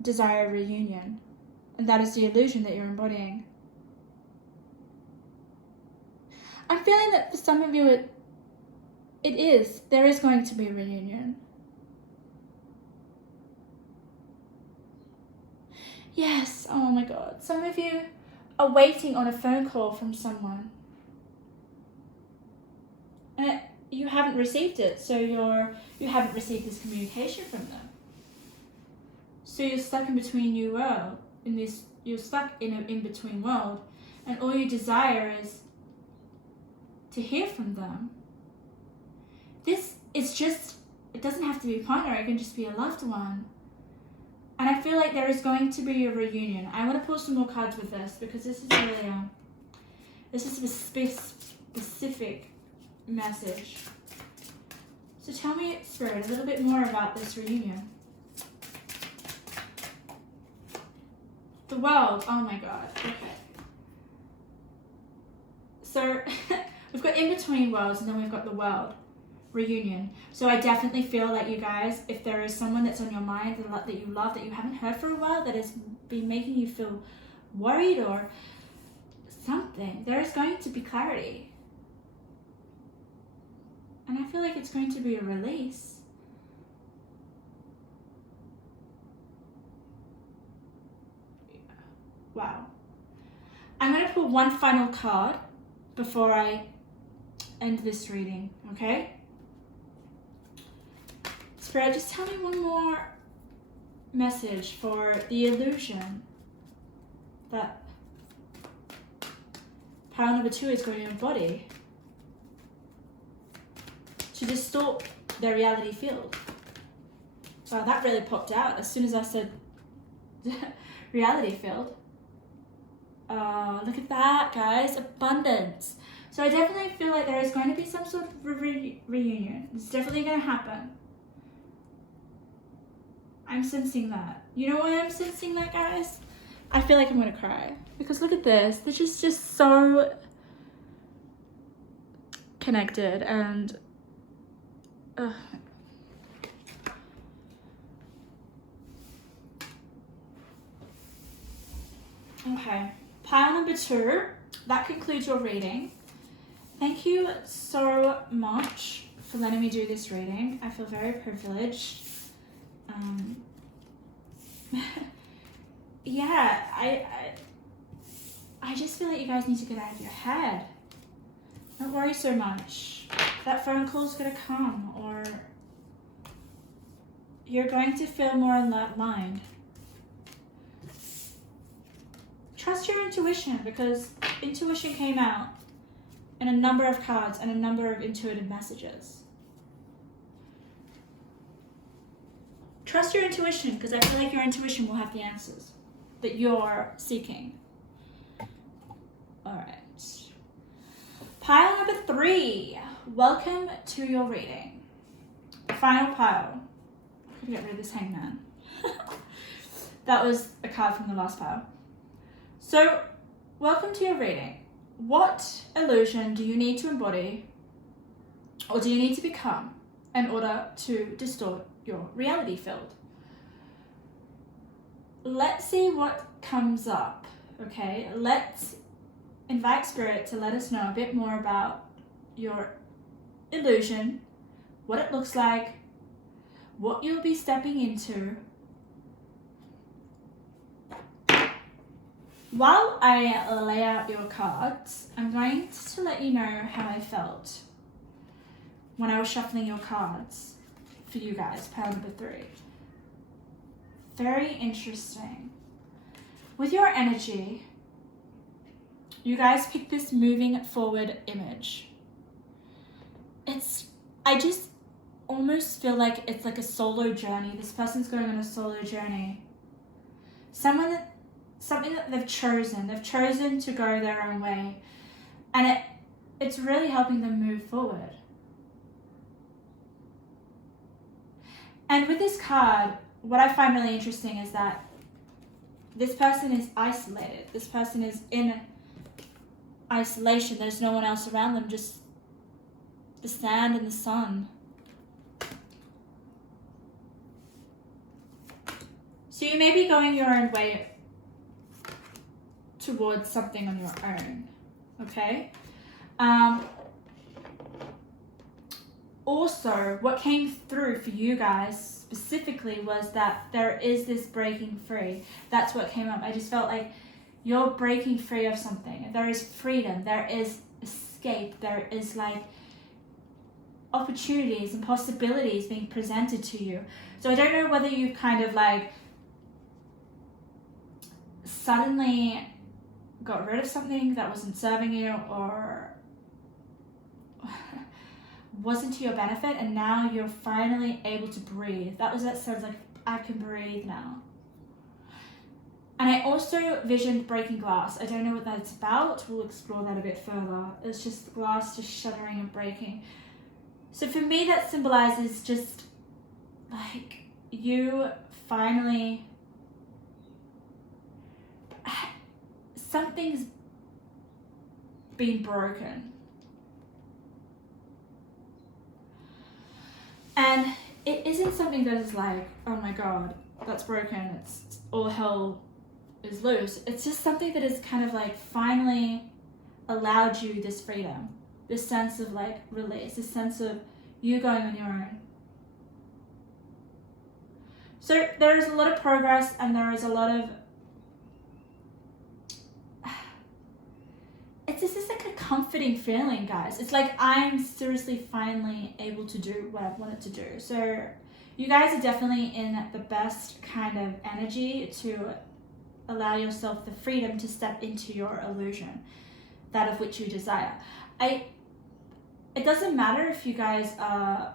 desire a reunion, and that is the illusion that you're embodying. I'm feeling that for some of you, there is going to be a reunion. Yes, oh my God. Some of you are waiting on a phone call from someone. And you haven't received it, so you haven't received this communication from them. So you're stuck in between you're stuck in an in-between world, and all you desire is to hear from them. It doesn't have to be a partner, it can just be a loved one. And I feel like there is going to be a reunion. I want to pull some more cards with this because this is really this is a specific message. So tell me, Spirit, a little bit more about this reunion. The world. Oh my God. Okay. So we've got in between worlds, and then we've got the world. Reunion. So I definitely feel like you guys, if there is someone that's on your mind that you love, that you haven't heard for a while, that has been making you feel worried or something, there is going to be clarity. And I feel like it's going to be a release. Wow. I'm going to pull one final card before I end this reading, okay? Spirit, just tell me one more message for the illusion that pile number 2 is going to embody to distort their reality field. Wow, that really popped out as soon as I said reality field. Look at that, guys. Abundance. So I definitely feel like there is going to be some sort of reunion. It's definitely going to happen. I'm sensing that. You know why I'm sensing that, guys? I feel like I'm going to cry. Because look at this. They're just so connected and... Okay. Pile number 2. That concludes your reading. Thank you so much for letting me do this reading. I feel very privileged. Yeah, I just feel like you guys need to get out of your head. Don't worry so much. That phone call's gonna come, or you're going to feel more aligned. Trust your intuition, because intuition came out in a number of cards and a number of intuitive messages. Trust your intuition, because I feel like your intuition will have the answers that you're seeking. All right. Pile number 3. Welcome to your reading. Final pile. I'm gonna get rid of this hangman. That was a card from the last pile. So, welcome to your reading. What illusion do you need to embody, or do you need to become, in order to distort your reality field? Let's see what comes up, okay? Let's invite Spirit to let us know a bit more about your illusion, what it looks like, what you'll be stepping into. While I lay out your cards, I'm going to let you know how I felt when I was shuffling your cards for you guys, pile number 3. Very interesting. With your energy, you guys picked this moving forward image. almost feel like it's like a solo journey. This person's going on a solo journey. Something that they've chosen. They've chosen to go their own way. And it's really helping them move forward. And with this card, what I find really interesting is that this person is isolated. This person is in isolation. There's no one else around them, just the sand and the sun. So you may be going your own way towards something on your own, okay? Also, what came through for you guys specifically was that there is this breaking free. That's what came up. I just felt like you're breaking free of something. There is freedom. There is escape. There is like opportunities and possibilities being presented to you. So I don't know whether you've kind of like suddenly got rid of something that wasn't serving you or wasn't to your benefit, and now you're finally able to breathe. That sense like, I can breathe now. And I also visioned breaking glass. I don't know what that's about. We'll explore that a bit further. It's just glass just shattering and breaking. So for me, that symbolizes just like you finally, something's been broken. And it isn't something that is like, oh my God, that's broken, it's all hell is loose. It's just something that is kind of like finally allowed you this freedom, this sense of like release, this sense of you going on your own. So there is a lot of progress, and there is a lot of, it's just like a comforting feeling, guys. It's like I'm seriously finally able to do what I've wanted to do. So you guys are definitely in the best kind of energy to allow yourself the freedom to step into your illusion, that of which you desire. It doesn't matter if you guys are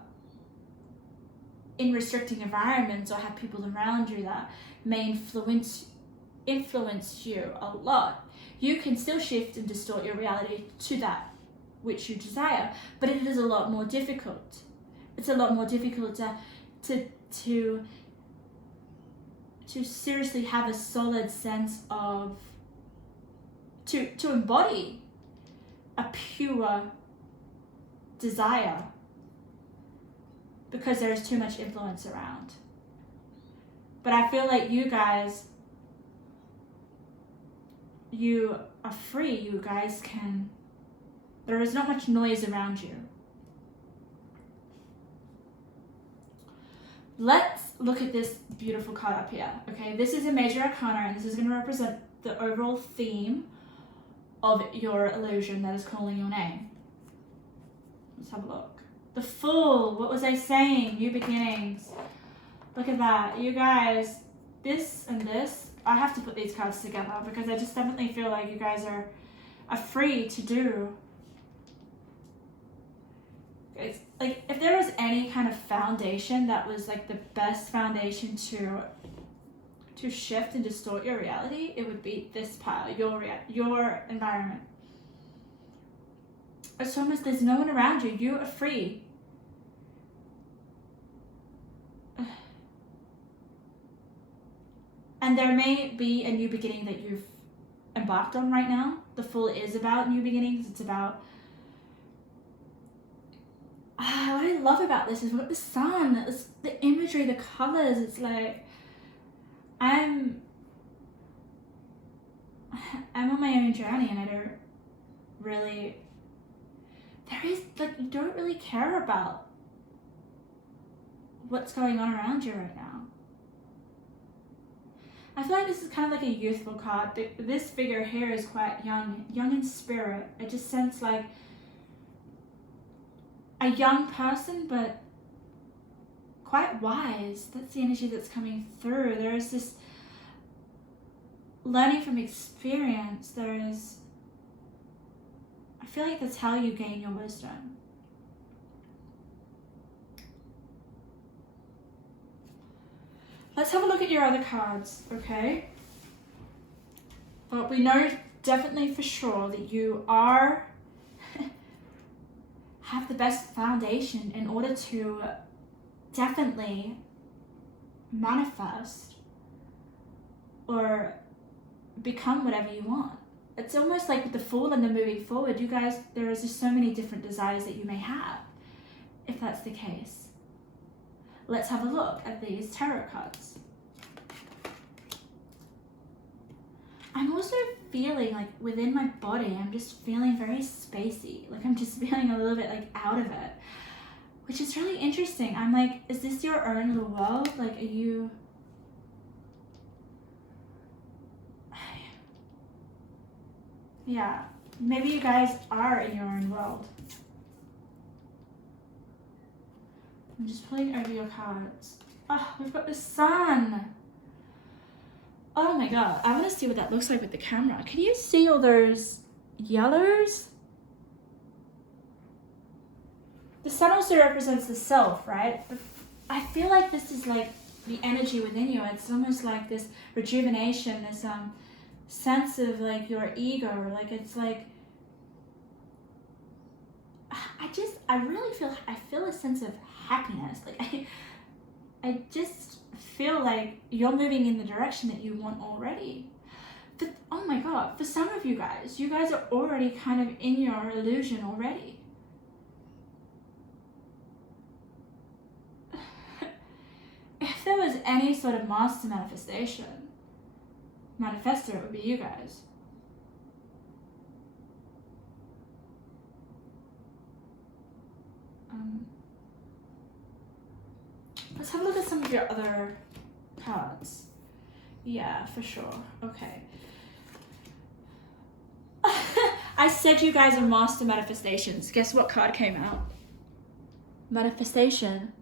in restricting environments or have people around you that may influence you a lot. You can still shift and distort your reality to that which you desire, but it is a lot more difficult. It's a lot more difficult to seriously have a solid sense of, to embody a pure desire, because there is too much influence around. But I feel like you guys, you are free. You guys can, there is not much noise around you. Let's look at this beautiful card up here. Okay, this is a major arcana, and this is going to represent the overall theme of your illusion that is calling your name. Let's have a look. The Fool. What was I saying? New beginnings. Look at that. You guys, this and this, I have to put these cards together because I just definitely feel like you guys are free to do. It's like, if there was any kind of foundation that was like the best foundation to shift and distort your reality, it would be this pile, your environment. It's almost, there's no one around you. You are free. And there may be a new beginning that you've embarked on right now. The Fool is about new beginnings. It's about, what I love about this is what the sun, it's the imagery, the colors. It's like I'm on my own journey, and I don't really, there is like, you don't really care about what's going on around you right now. I feel like this is kind of like a youthful card. This figure here is quite young in spirit. I just sense like a young person, but quite wise. That's the energy that's coming through. There is this learning from experience. There is, I feel like that's how you gain your wisdom. Let's have a look at your other cards, okay? But we know definitely for sure that you are have the best foundation in order to definitely manifest or become whatever you want. It's almost like with the Fool and the moving forward, you guys, there is just so many different desires that you may have, if that's the case. Let's have a look at these tarot cards. I'm also feeling like within my body, I'm just feeling very spacey. Like I'm just feeling a little bit like out of it, which is really interesting. I'm like, is this your own little world? Like, are you... Yeah, maybe you guys are in your own world. I'm just pulling over your cards. Oh, we've got the Sun. Oh my God, I want to see what that looks like with the camera. Can you see all those yellows? The Sun also represents the self, right? But I feel like this is like the energy within you. It's almost like this rejuvenation, this sense of like your ego. Like it's like, I really feel a sense of happiness. Like I just feel like you're moving in the direction that you want already. But oh my God, for some of you guys are already kind of in your illusion already. If there was any sort of master manifestor, it would be you guys. Let's have a look at some of your other cards. Yeah, for sure. Okay. I said you guys are master manifestations. Guess what card came out? Manifestation.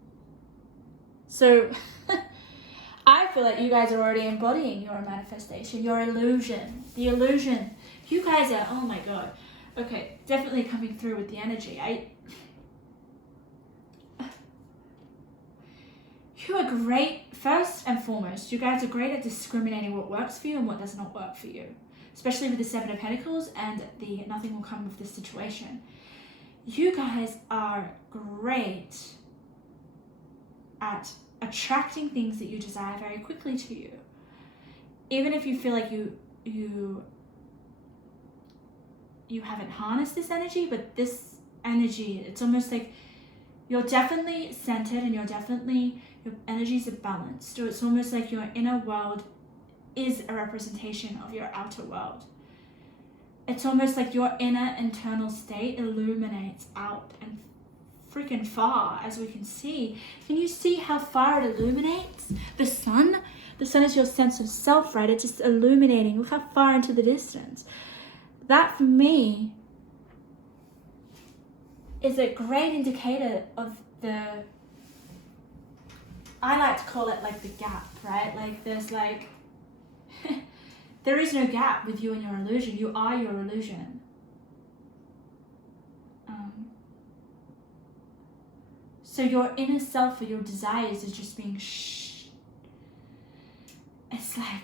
So I feel like you guys are already embodying your manifestation, your illusion, the illusion. You guys are, oh my God. Okay, definitely coming through with the energy. You are great, first and foremost, you guys are great at discriminating what works for you and what does not work for you. Especially with the Seven of Pentacles and the nothing will come of this situation. You guys are great at attracting things that you desire very quickly to you. Even if you feel like you haven't harnessed this energy, but this energy, it's almost like you're definitely centered and your energies are balanced. So it's almost like your inner world is a representation of your outer world. It's almost like your inner internal state illuminates out and freaking far, as we can see. Can you see how far it illuminates? The sun is your sense of self, right? It's just illuminating. Look how far into the distance. That for me is a great indicator of I like to call it like the gap, right? Like there's like, there is no gap with you and your illusion. You are your illusion. So your inner self or your desires is just being it's like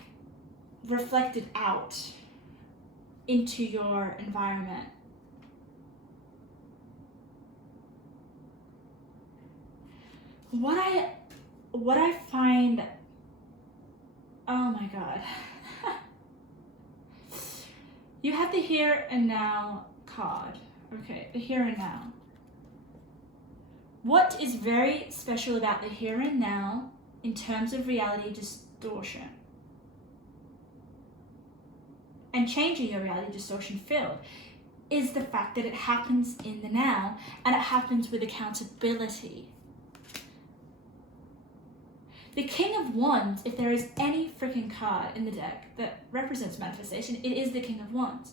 reflected out into your environment. What I find, oh my God. You have the here and now card. Okay, the here and now. What is very special about the here and now in terms of reality distortion and changing your reality distortion field is the fact that it happens in the now and it happens with accountability. The King of Wands, if there is any freaking card in the deck that represents manifestation, it is the King of Wands.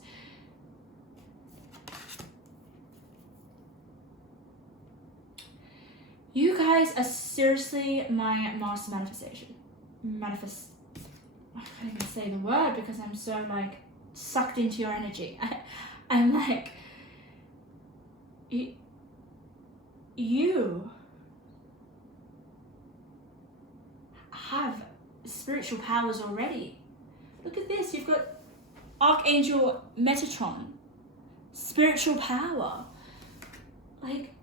You guys are seriously my master manifestation. I can't even say the word because I'm so like sucked into your energy. I'm like, you have spiritual powers already. Look at this. You've got Archangel Metatron. Spiritual power. Like,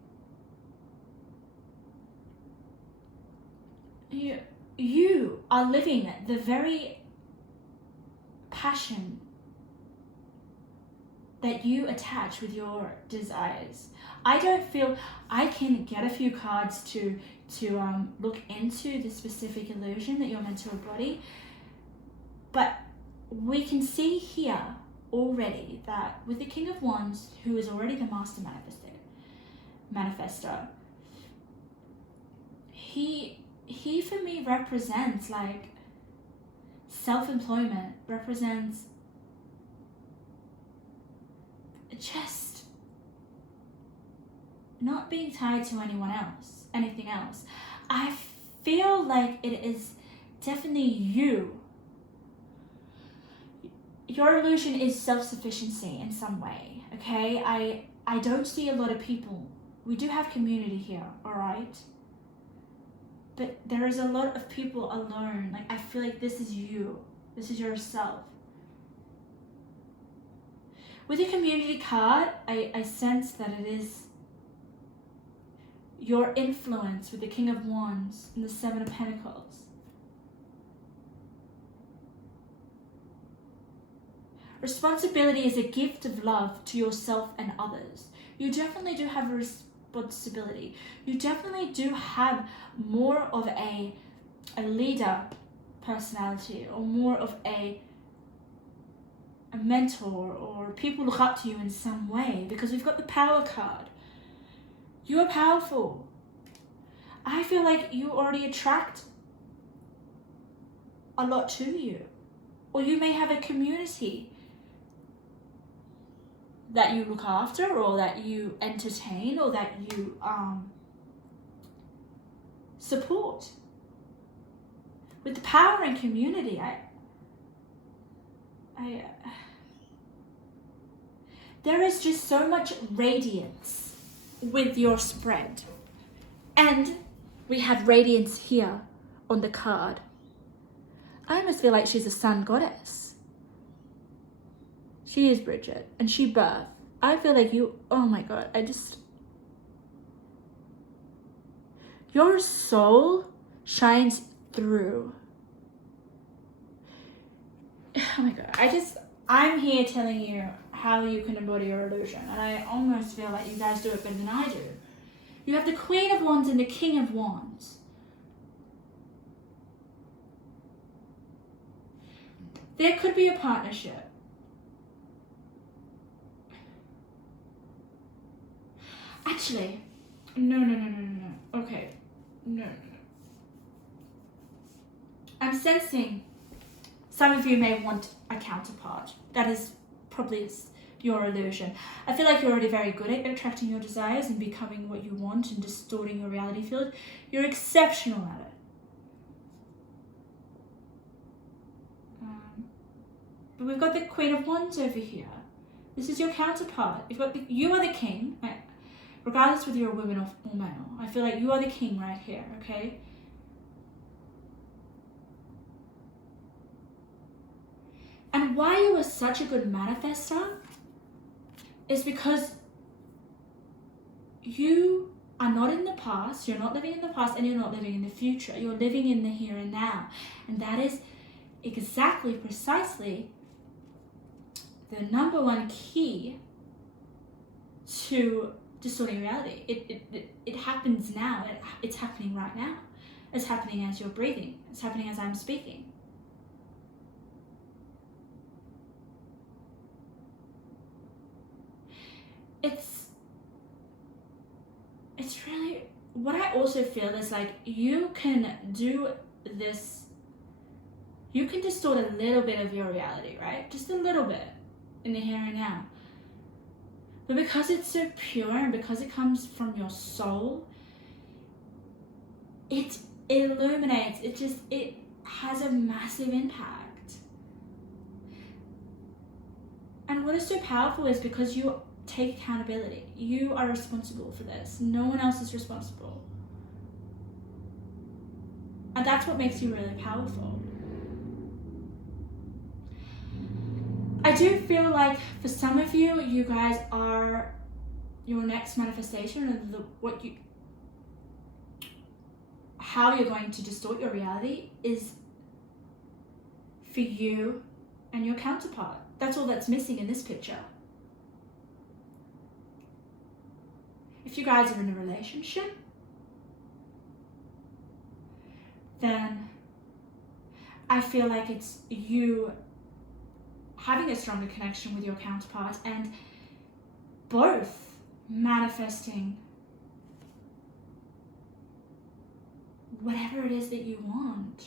you are living the very passion that you attach with your desires. I don't feel I can get a few cards to look into the specific illusion that you're meant to embody, but we can see here already that with the King of Wands, who is already the master manifestor, he for me represents like self-employment, represents just not being tied to anything else. I feel like it is definitely you. Your illusion is self-sufficiency in some way, okay? I don't see a lot of people. We do have community here, all right? But there is a lot of people alone. Like, I feel like this is you. This is yourself. With the community card, I sense that it is your influence with the King of Wands and the Seven of Pentacles. Responsibility is a gift of love to yourself and others. You definitely do have a responsibility. You definitely do have more of a leader personality, or more of a mentor, or people look up to you in some way, because we've got the Power card. You are powerful. I feel like you already attract a lot to you, or you may have a community that you look after, or that you entertain, or that you support. With the power and community, there is just so much radiance with your spread. And we have radiance here on the card. I almost feel like she's a sun goddess. She is Bridget, and she birthed. I feel like you, oh my God, your soul shines through. Oh my God, I'm here telling you how you can embody your illusion, and I almost feel like you guys do it better than I do. You have the Queen of Wands and the King of Wands. There could be a partnership. Actually, no. Okay, no. I'm sensing some of you may want a counterpart. That is probably your illusion. I feel like you're already very good at attracting your desires and becoming what you want and distorting your reality field. You're exceptional at it. But we've got the Queen of Wands over here. This is your counterpart. You are the king, right? Regardless whether you're a woman or male. I feel like you are the king right here, okay? And why you are such a good manifester is because you are not in the past, you're not living in the past, and you're not living in the future. You're living in the here and now. And that is exactly, precisely the number one key to distorting reality. It happens now. It's happening right now. It's happening as you're breathing. It's happening as I'm speaking. It's really, what I also feel is like you can do this, you can distort a little bit of your reality, right? Just a little bit in the here and now. But because it's so pure and because it comes from your soul, it illuminates, it has a massive impact. And what is so powerful is because you take accountability. You are responsible for this. No one else is responsible. And that's what makes you really powerful. I do feel like for some of you, you guys are your next manifestation of how you're going to distort your reality is for you and your counterpart. That's all that's missing in this picture. If you guys are in a relationship, then I feel like it's you having a stronger connection with your counterpart and both manifesting whatever it is that you want.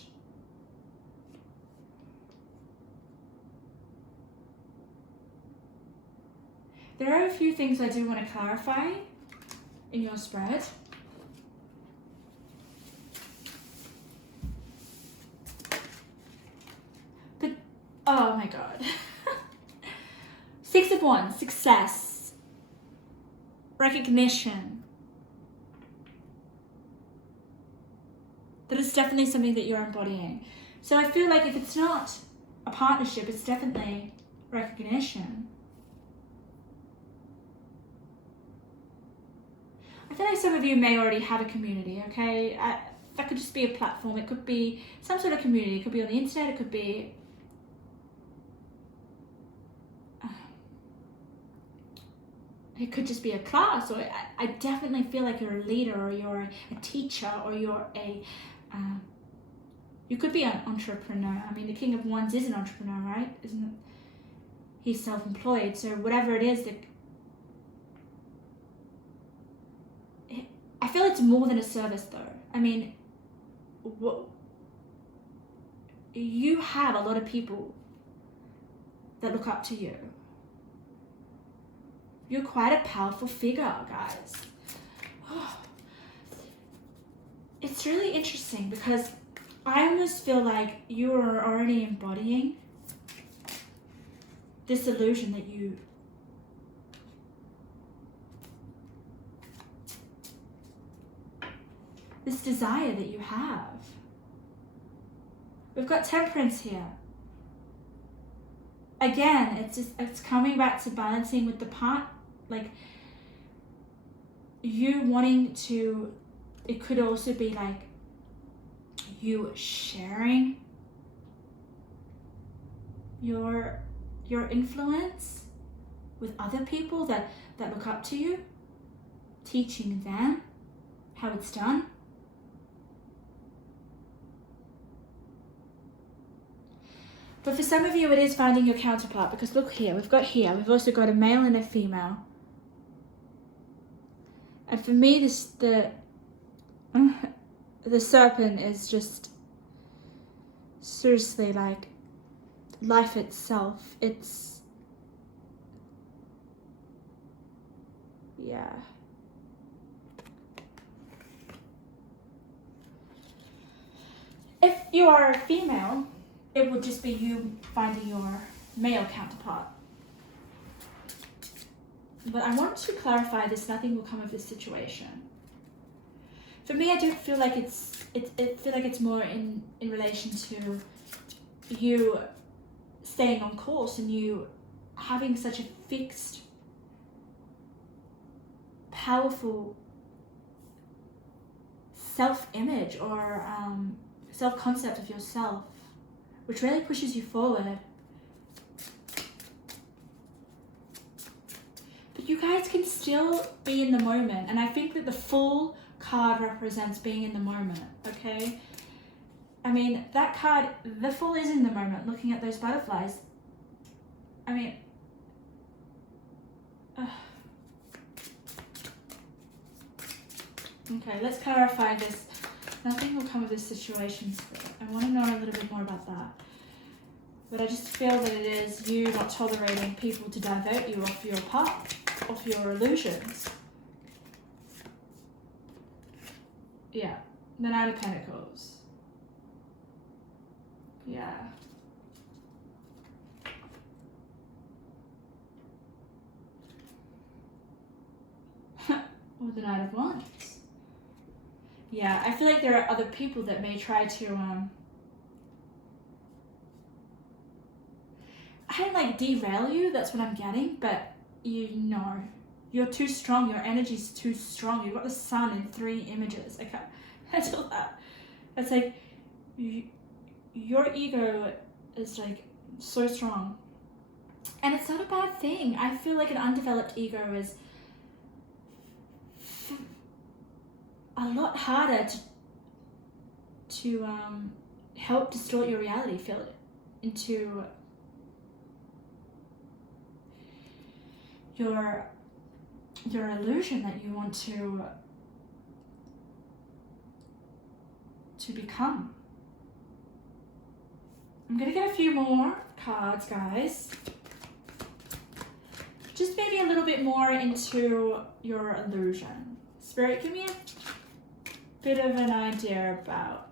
There are a few things I do want to clarify in your spread. But, oh my God. 6 of Wands, success, recognition. That is definitely something that you're embodying. So I feel like if it's not a partnership, it's definitely recognition. I feel like some of you may already have a community, okay? That could just be a platform. It could be some sort of community. It could be on the internet. It could be... it could just be a class. Or I definitely feel like you're a leader, or you're a teacher, or you're a... you could be an entrepreneur. I mean, the King of Wands is an entrepreneur, right? Isn't it? He's self-employed. So whatever it is that... I feel it's more than a service though. I mean, you have a lot of people that look up to you. You're quite a powerful figure, guys. It's really interesting because I almost feel like you are already embodying this illusion that you... this desire that you have. We've got Temperance here. Again, it's coming back to balancing with the part, like you wanting to, it could also be like you sharing your influence with other people that look up to you, teaching them how it's done. But for some of you, it is finding your counterpart, because look here, we've also got a male and a female. And for me, the serpent is just seriously like life itself. It's, yeah. If you are a female, it would just be you finding your male counterpart. But I want to clarify this: nothing will come of this situation. For me, I do feel like it's more in relation to you staying on course and you having such a fixed, powerful self-image or self-concept of yourself, which really pushes you forward. But you guys can still be in the moment, and I think that the Fool card represents being in the moment, okay? I mean, that card, the Fool is in the moment, looking at those butterflies. I mean, okay, let's clarify this. Nothing will come of this situation. I want to know a little bit more about that. But I just feel that it is you not tolerating people to divert you off your path, off your illusions. Yeah, the Knight of Pentacles. Yeah. Or the Knight of Wands. Yeah, I feel like there are other people that may try to, I kind of like derail you. That's what I'm getting. But you know, you're too strong. Your energy's too strong. You've got the sun in 3 images. I can't handle that. It's like your ego is like so strong. And it's not a bad thing. I feel like an undeveloped ego is a lot harder to help distort your reality, fill it into your illusion that you want to become. I'm gonna get a few more cards, guys. Just maybe a little bit more into your illusion. Spirit, give me a bit of an idea about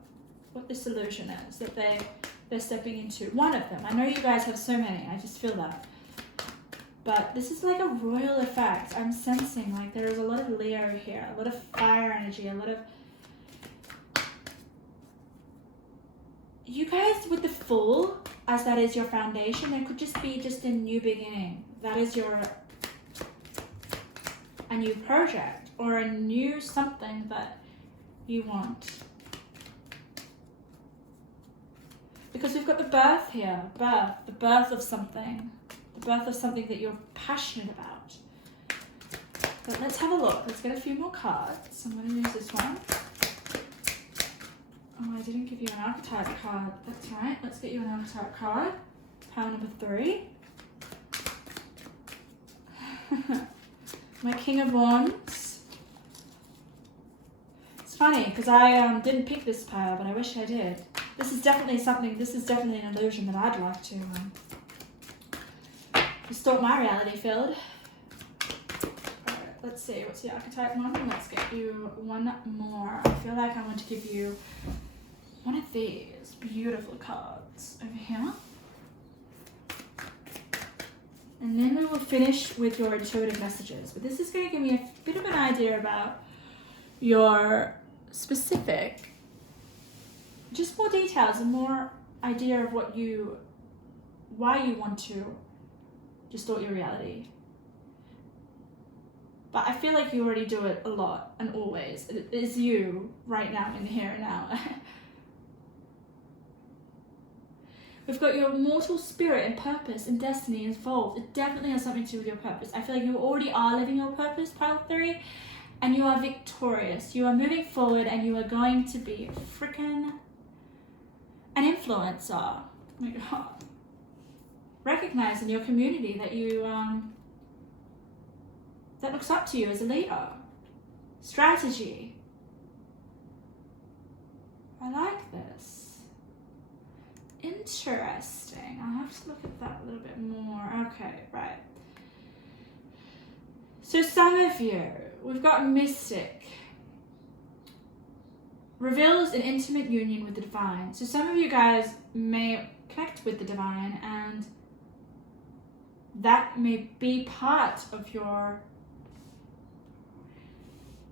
what this illusion is that they're stepping into. One of them. I know you guys have so many. I just feel that. But this is like a royal effect. I'm sensing like there is a lot of Leo here, a lot of fire energy, a lot of... You guys with the Fool, as that is your foundation, it could just be just a new beginning. That is a new project or a new something that you want. Because we've got the birth here, the birth of something. The birth of something that you're passionate about. But let's have a look. Let's get a few more cards. I'm going to use this one. Oh, I didn't give you an archetype card. That's right. Let's get you an archetype card. Power number 3. My King of Wands. It's funny because I didn't pick this power, but I wish I did. This is definitely something. This is definitely an illusion that I'd like to distort my reality field. Alright, let's see. What's the archetype one? Let's get you one more. I feel like I want to give you one of these beautiful cards over here. And then we will finish with your intuitive messages. But this is going to give me a bit of an idea about your specific, just more details and more idea of why you want to distort your reality. But I feel like you already do it a lot and always. It is you right now in the here and now. We've got your mortal spirit and purpose and destiny involved. It definitely has something to do with your purpose. I feel like you already are living your purpose, pile 3, and you are victorious. You are moving forward and you are going to be freaking an influencer. Oh my God. Recognize in your community that you, that looks up to you as a leader. Strategy. I like this. Interesting. I'll have to look at that a little bit more. Okay, right. So some of you, we've got Mystic. Reveals an intimate union with the divine. So some of you guys may connect with the divine, and that may be part of your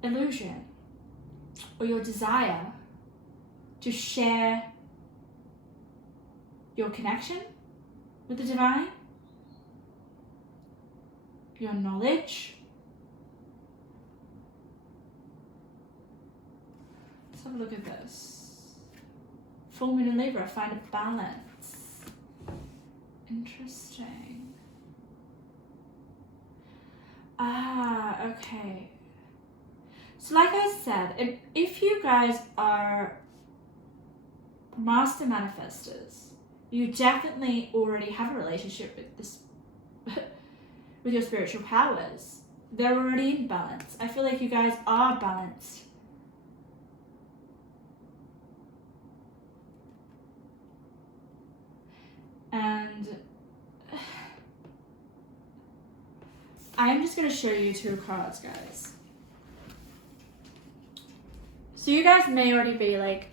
illusion or your desire to share your connection with the divine, your knowledge. Let's have a look at this. Full moon in Libra, find a balance. Interesting. Ah, okay. So like I said, if you guys are master manifestors, you definitely already have a relationship with this, with your spiritual powers. They're already in balance. I feel like you guys are balanced. And I'm just going to show you 2 cards, guys. So you guys may already be like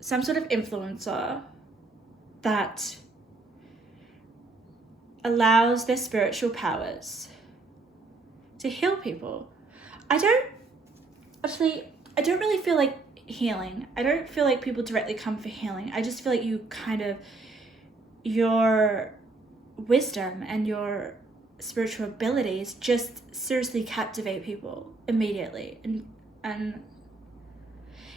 some sort of influencer that allows their spiritual powers to heal people. I don't really feel like healing. I don't feel like people directly come for healing. I just feel like you your wisdom and your spiritual abilities just seriously captivate people immediately. And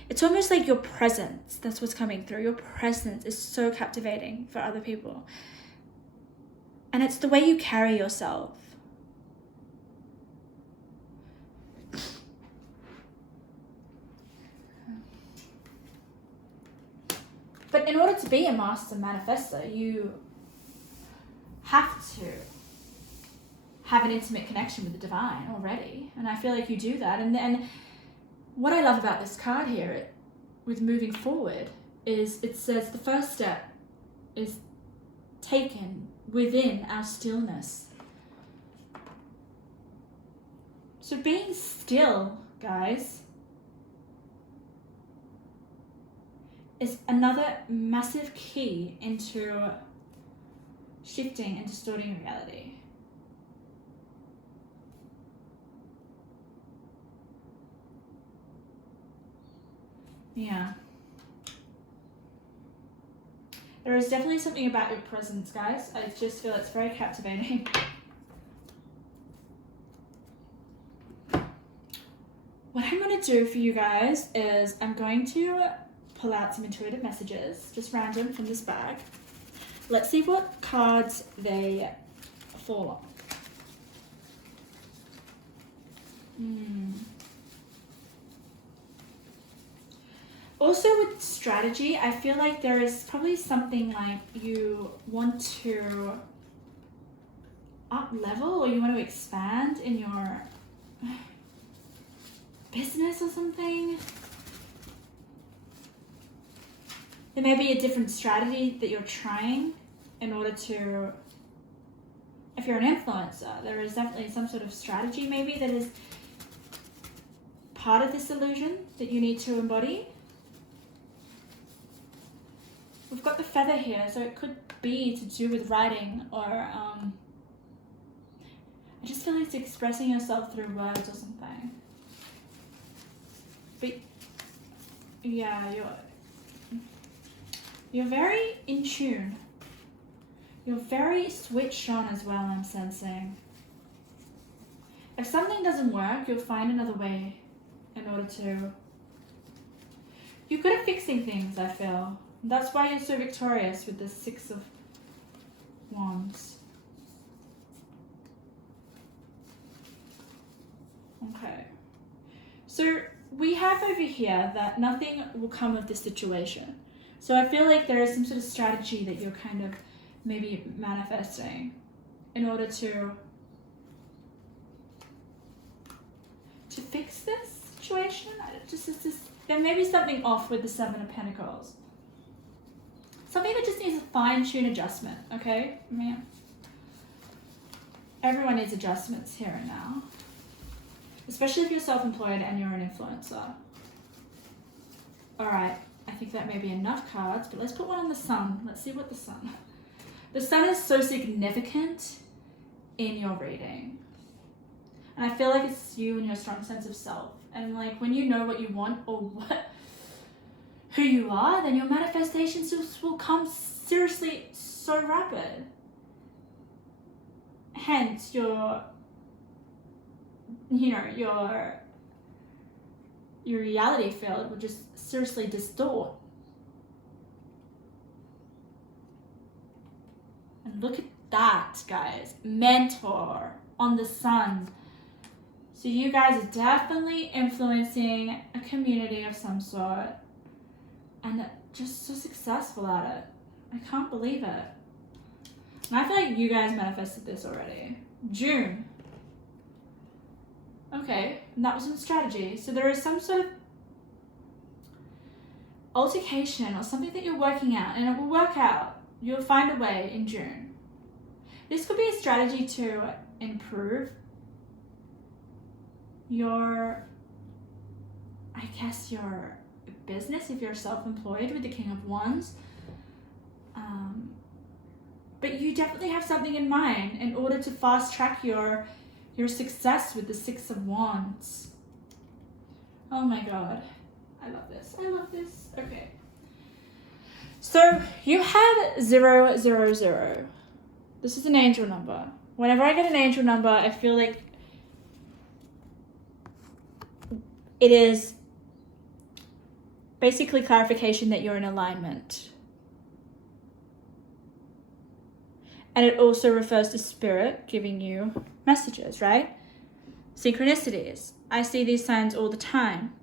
it's almost like your presence, that's what's coming through. Your presence is so captivating for other people. And it's the way you carry yourself. But in order to be a master manifestor, you have to have an intimate connection with the divine already. And I feel like you do that. And what I love about this card here with moving forward is it says the first step is taken within our stillness. So being still, guys, is another massive key into shifting and distorting reality. Yeah. There is definitely something about your presence, guys. I just feel it's very captivating. What I'm going to do for you guys is I'm going to pull out some intuitive messages, just random from this bag. Let's see what cards they fall on. Also with strategy, I feel like there is probably something like you want to up level or you want to expand in your business or something. There may be a different strategy that you're trying in order to, if you're an influencer, there is definitely some sort of strategy maybe that is part of this illusion that you need to embody. We've got the feather here, so it could be to do with writing or I just feel like it's expressing yourself through words or something. But yeah, you're very in tune. You're very switched on as well, I'm sensing. If something doesn't work, you'll find another way in order to... You're good at fixing things, I feel. That's why you're so victorious with the 6 of Wands. Okay. So we have over here that nothing will come of this situation. So I feel like there is some sort of strategy that you're kind of maybe manifesting in order to fix this situation. There may be something off with the 7 of Pentacles. Something that just needs a fine-tune adjustment, okay? I mean, everyone needs adjustments here and now. Especially if you're self-employed and you're an influencer. Alright, I think that may be enough cards, but let's put one on the sun. Let's see what the sun... The sun is so significant in your reading. And I feel like it's you and your strong sense of self. And like when you know what you want or who you are, then your manifestations will come seriously so rapid. Hence your reality field will just seriously distort. And look at that, guys. Mentor on the sun. So you guys are definitely influencing a community of some sort. And just so successful at it. I can't believe it. And I feel like you guys manifested this already. June. Okay, and that was in strategy. So there is some sort of altercation or something that you're working out, and it will work out. You'll find a way in June. This could be a strategy to improve your business if you're self-employed with the King of Wands. But you definitely have something in mind in order to fast track your success with the 6 of Wands. Oh my god. I love this. I love this. Okay. So you have 000. This is an angel number. Whenever I get an angel number, I feel like it is basically clarification that you're in alignment. And it also refers to spirit giving you messages, right? Synchronicities. I see these signs all the time.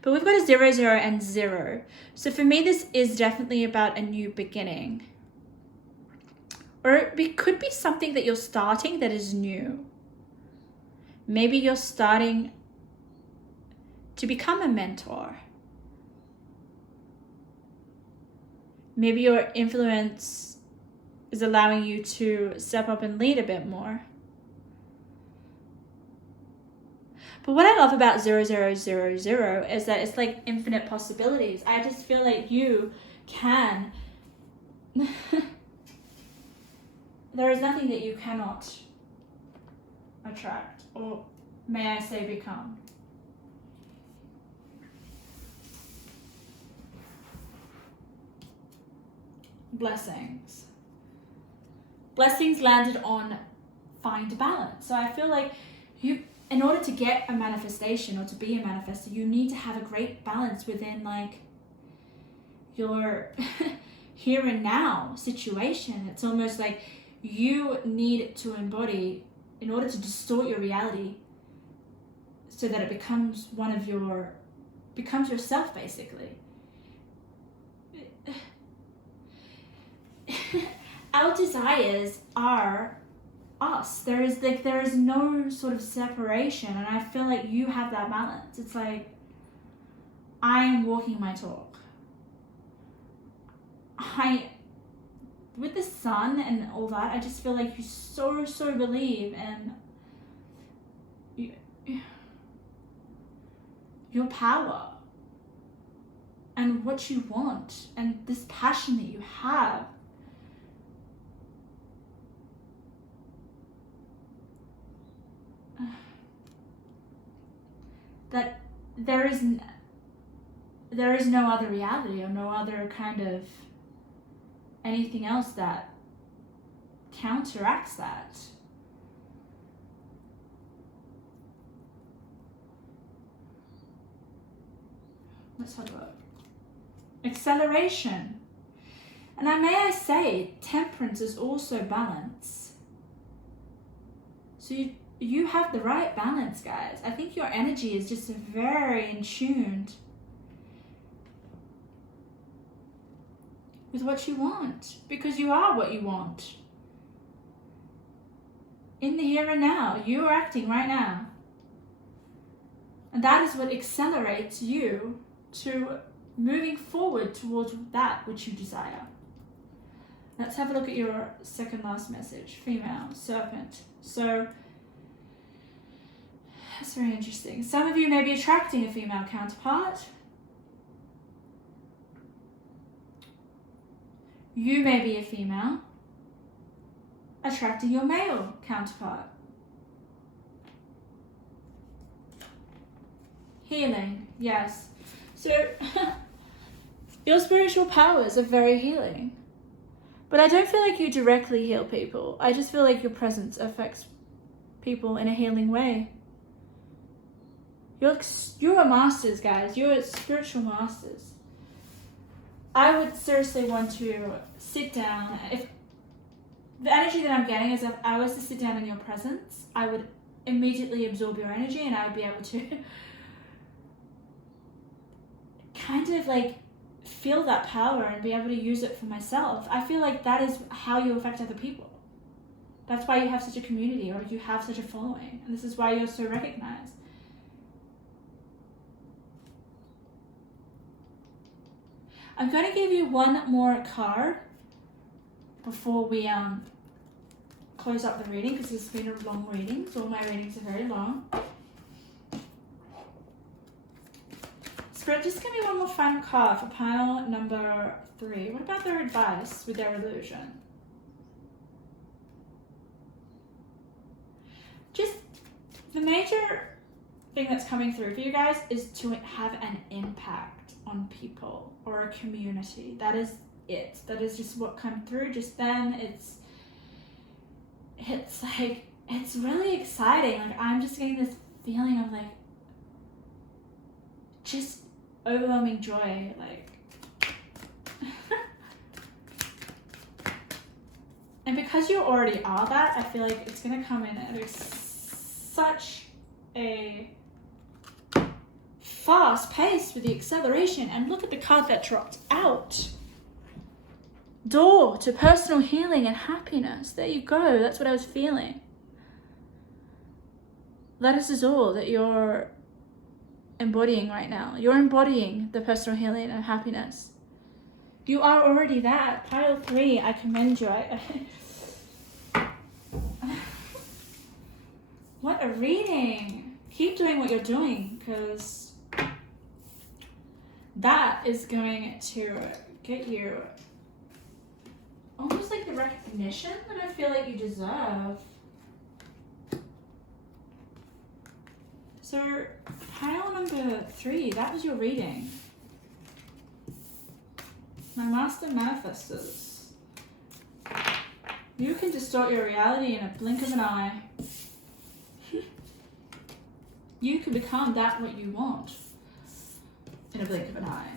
But we've got a 0, 0, and 0. So for me, this is definitely about a new beginning. Or it could be something that you're starting that is new. Maybe you're starting to become a mentor. Maybe your influence is allowing you to step up and lead a bit more. But what I love about 0000 is that it's like infinite possibilities. I just feel like you can... There is nothing that you cannot attract, or may I say become. Blessings. Blessings landed on find balance. So I feel like you, in order to get a manifestation or to be a manifestor, you need to have a great balance within like your here and now situation. It's almost like you need to embody in order to distort your reality so that it becomes becomes yourself basically. Our desires are us. There is no sort of separation, and I feel like you have that balance. It's like I am walking my talk. With the sun and all that, I just feel like you so believe in your power and what you want and this passion that you have. That there is no other reality or no other kind of anything else that counteracts that. Let's have a look. Acceleration. And may I say, temperance is also balance. So you have the right balance, guys. I think your energy is just very in tuned with what you want, because you are what you want. In the here and now, you are acting right now. And that is what accelerates you to moving forward towards that which you desire. Let's have a look at your second last message. Female, serpent. So that's very interesting. Some of you may be attracting a female counterpart. You may be a female attracting your male counterpart. Healing, yes. So your spiritual powers are very healing. But I don't feel like you directly heal people. I just feel like your presence affects people in a healing way. You're masters, guys. You're spiritual masters. I would seriously want to sit down. If the energy that I'm getting is if I was to sit down in your presence, I would immediately absorb your energy and I would be able to kind of like feel that power and be able to use it for myself. I feel like that is how you affect other people. That's why you have such a community, or you have such a following. And this is why you're so recognized. I'm going to give you one more card before we close up the reading, because it's been a long reading. So all my readings are very long. Spirit, just give me one more final card for pile number 3. What about their advice with their illusion? Just the major thing that's coming through for you guys is to have an impact on people or a community. That is it. That is just what came through just then. It's like, it's really exciting. Like, I'm just getting this feeling of like just overwhelming joy, like and because you already are that, I feel like it's gonna come in at such a fast pace with the acceleration. And look at the card that dropped out. Door to personal healing and happiness. There you go. That's what I was feeling. That is all that you're embodying right now. You're embodying the personal healing and happiness. You are already that. Pile 3, I commend you. What a reading. Keep doing what you're doing, because that is going to get you almost like the recognition that I feel like you deserve. So, pile number 3, that was your reading. My master manifestors. You can distort your reality in a blink of an eye. You can become that what you want in a blink of an eye.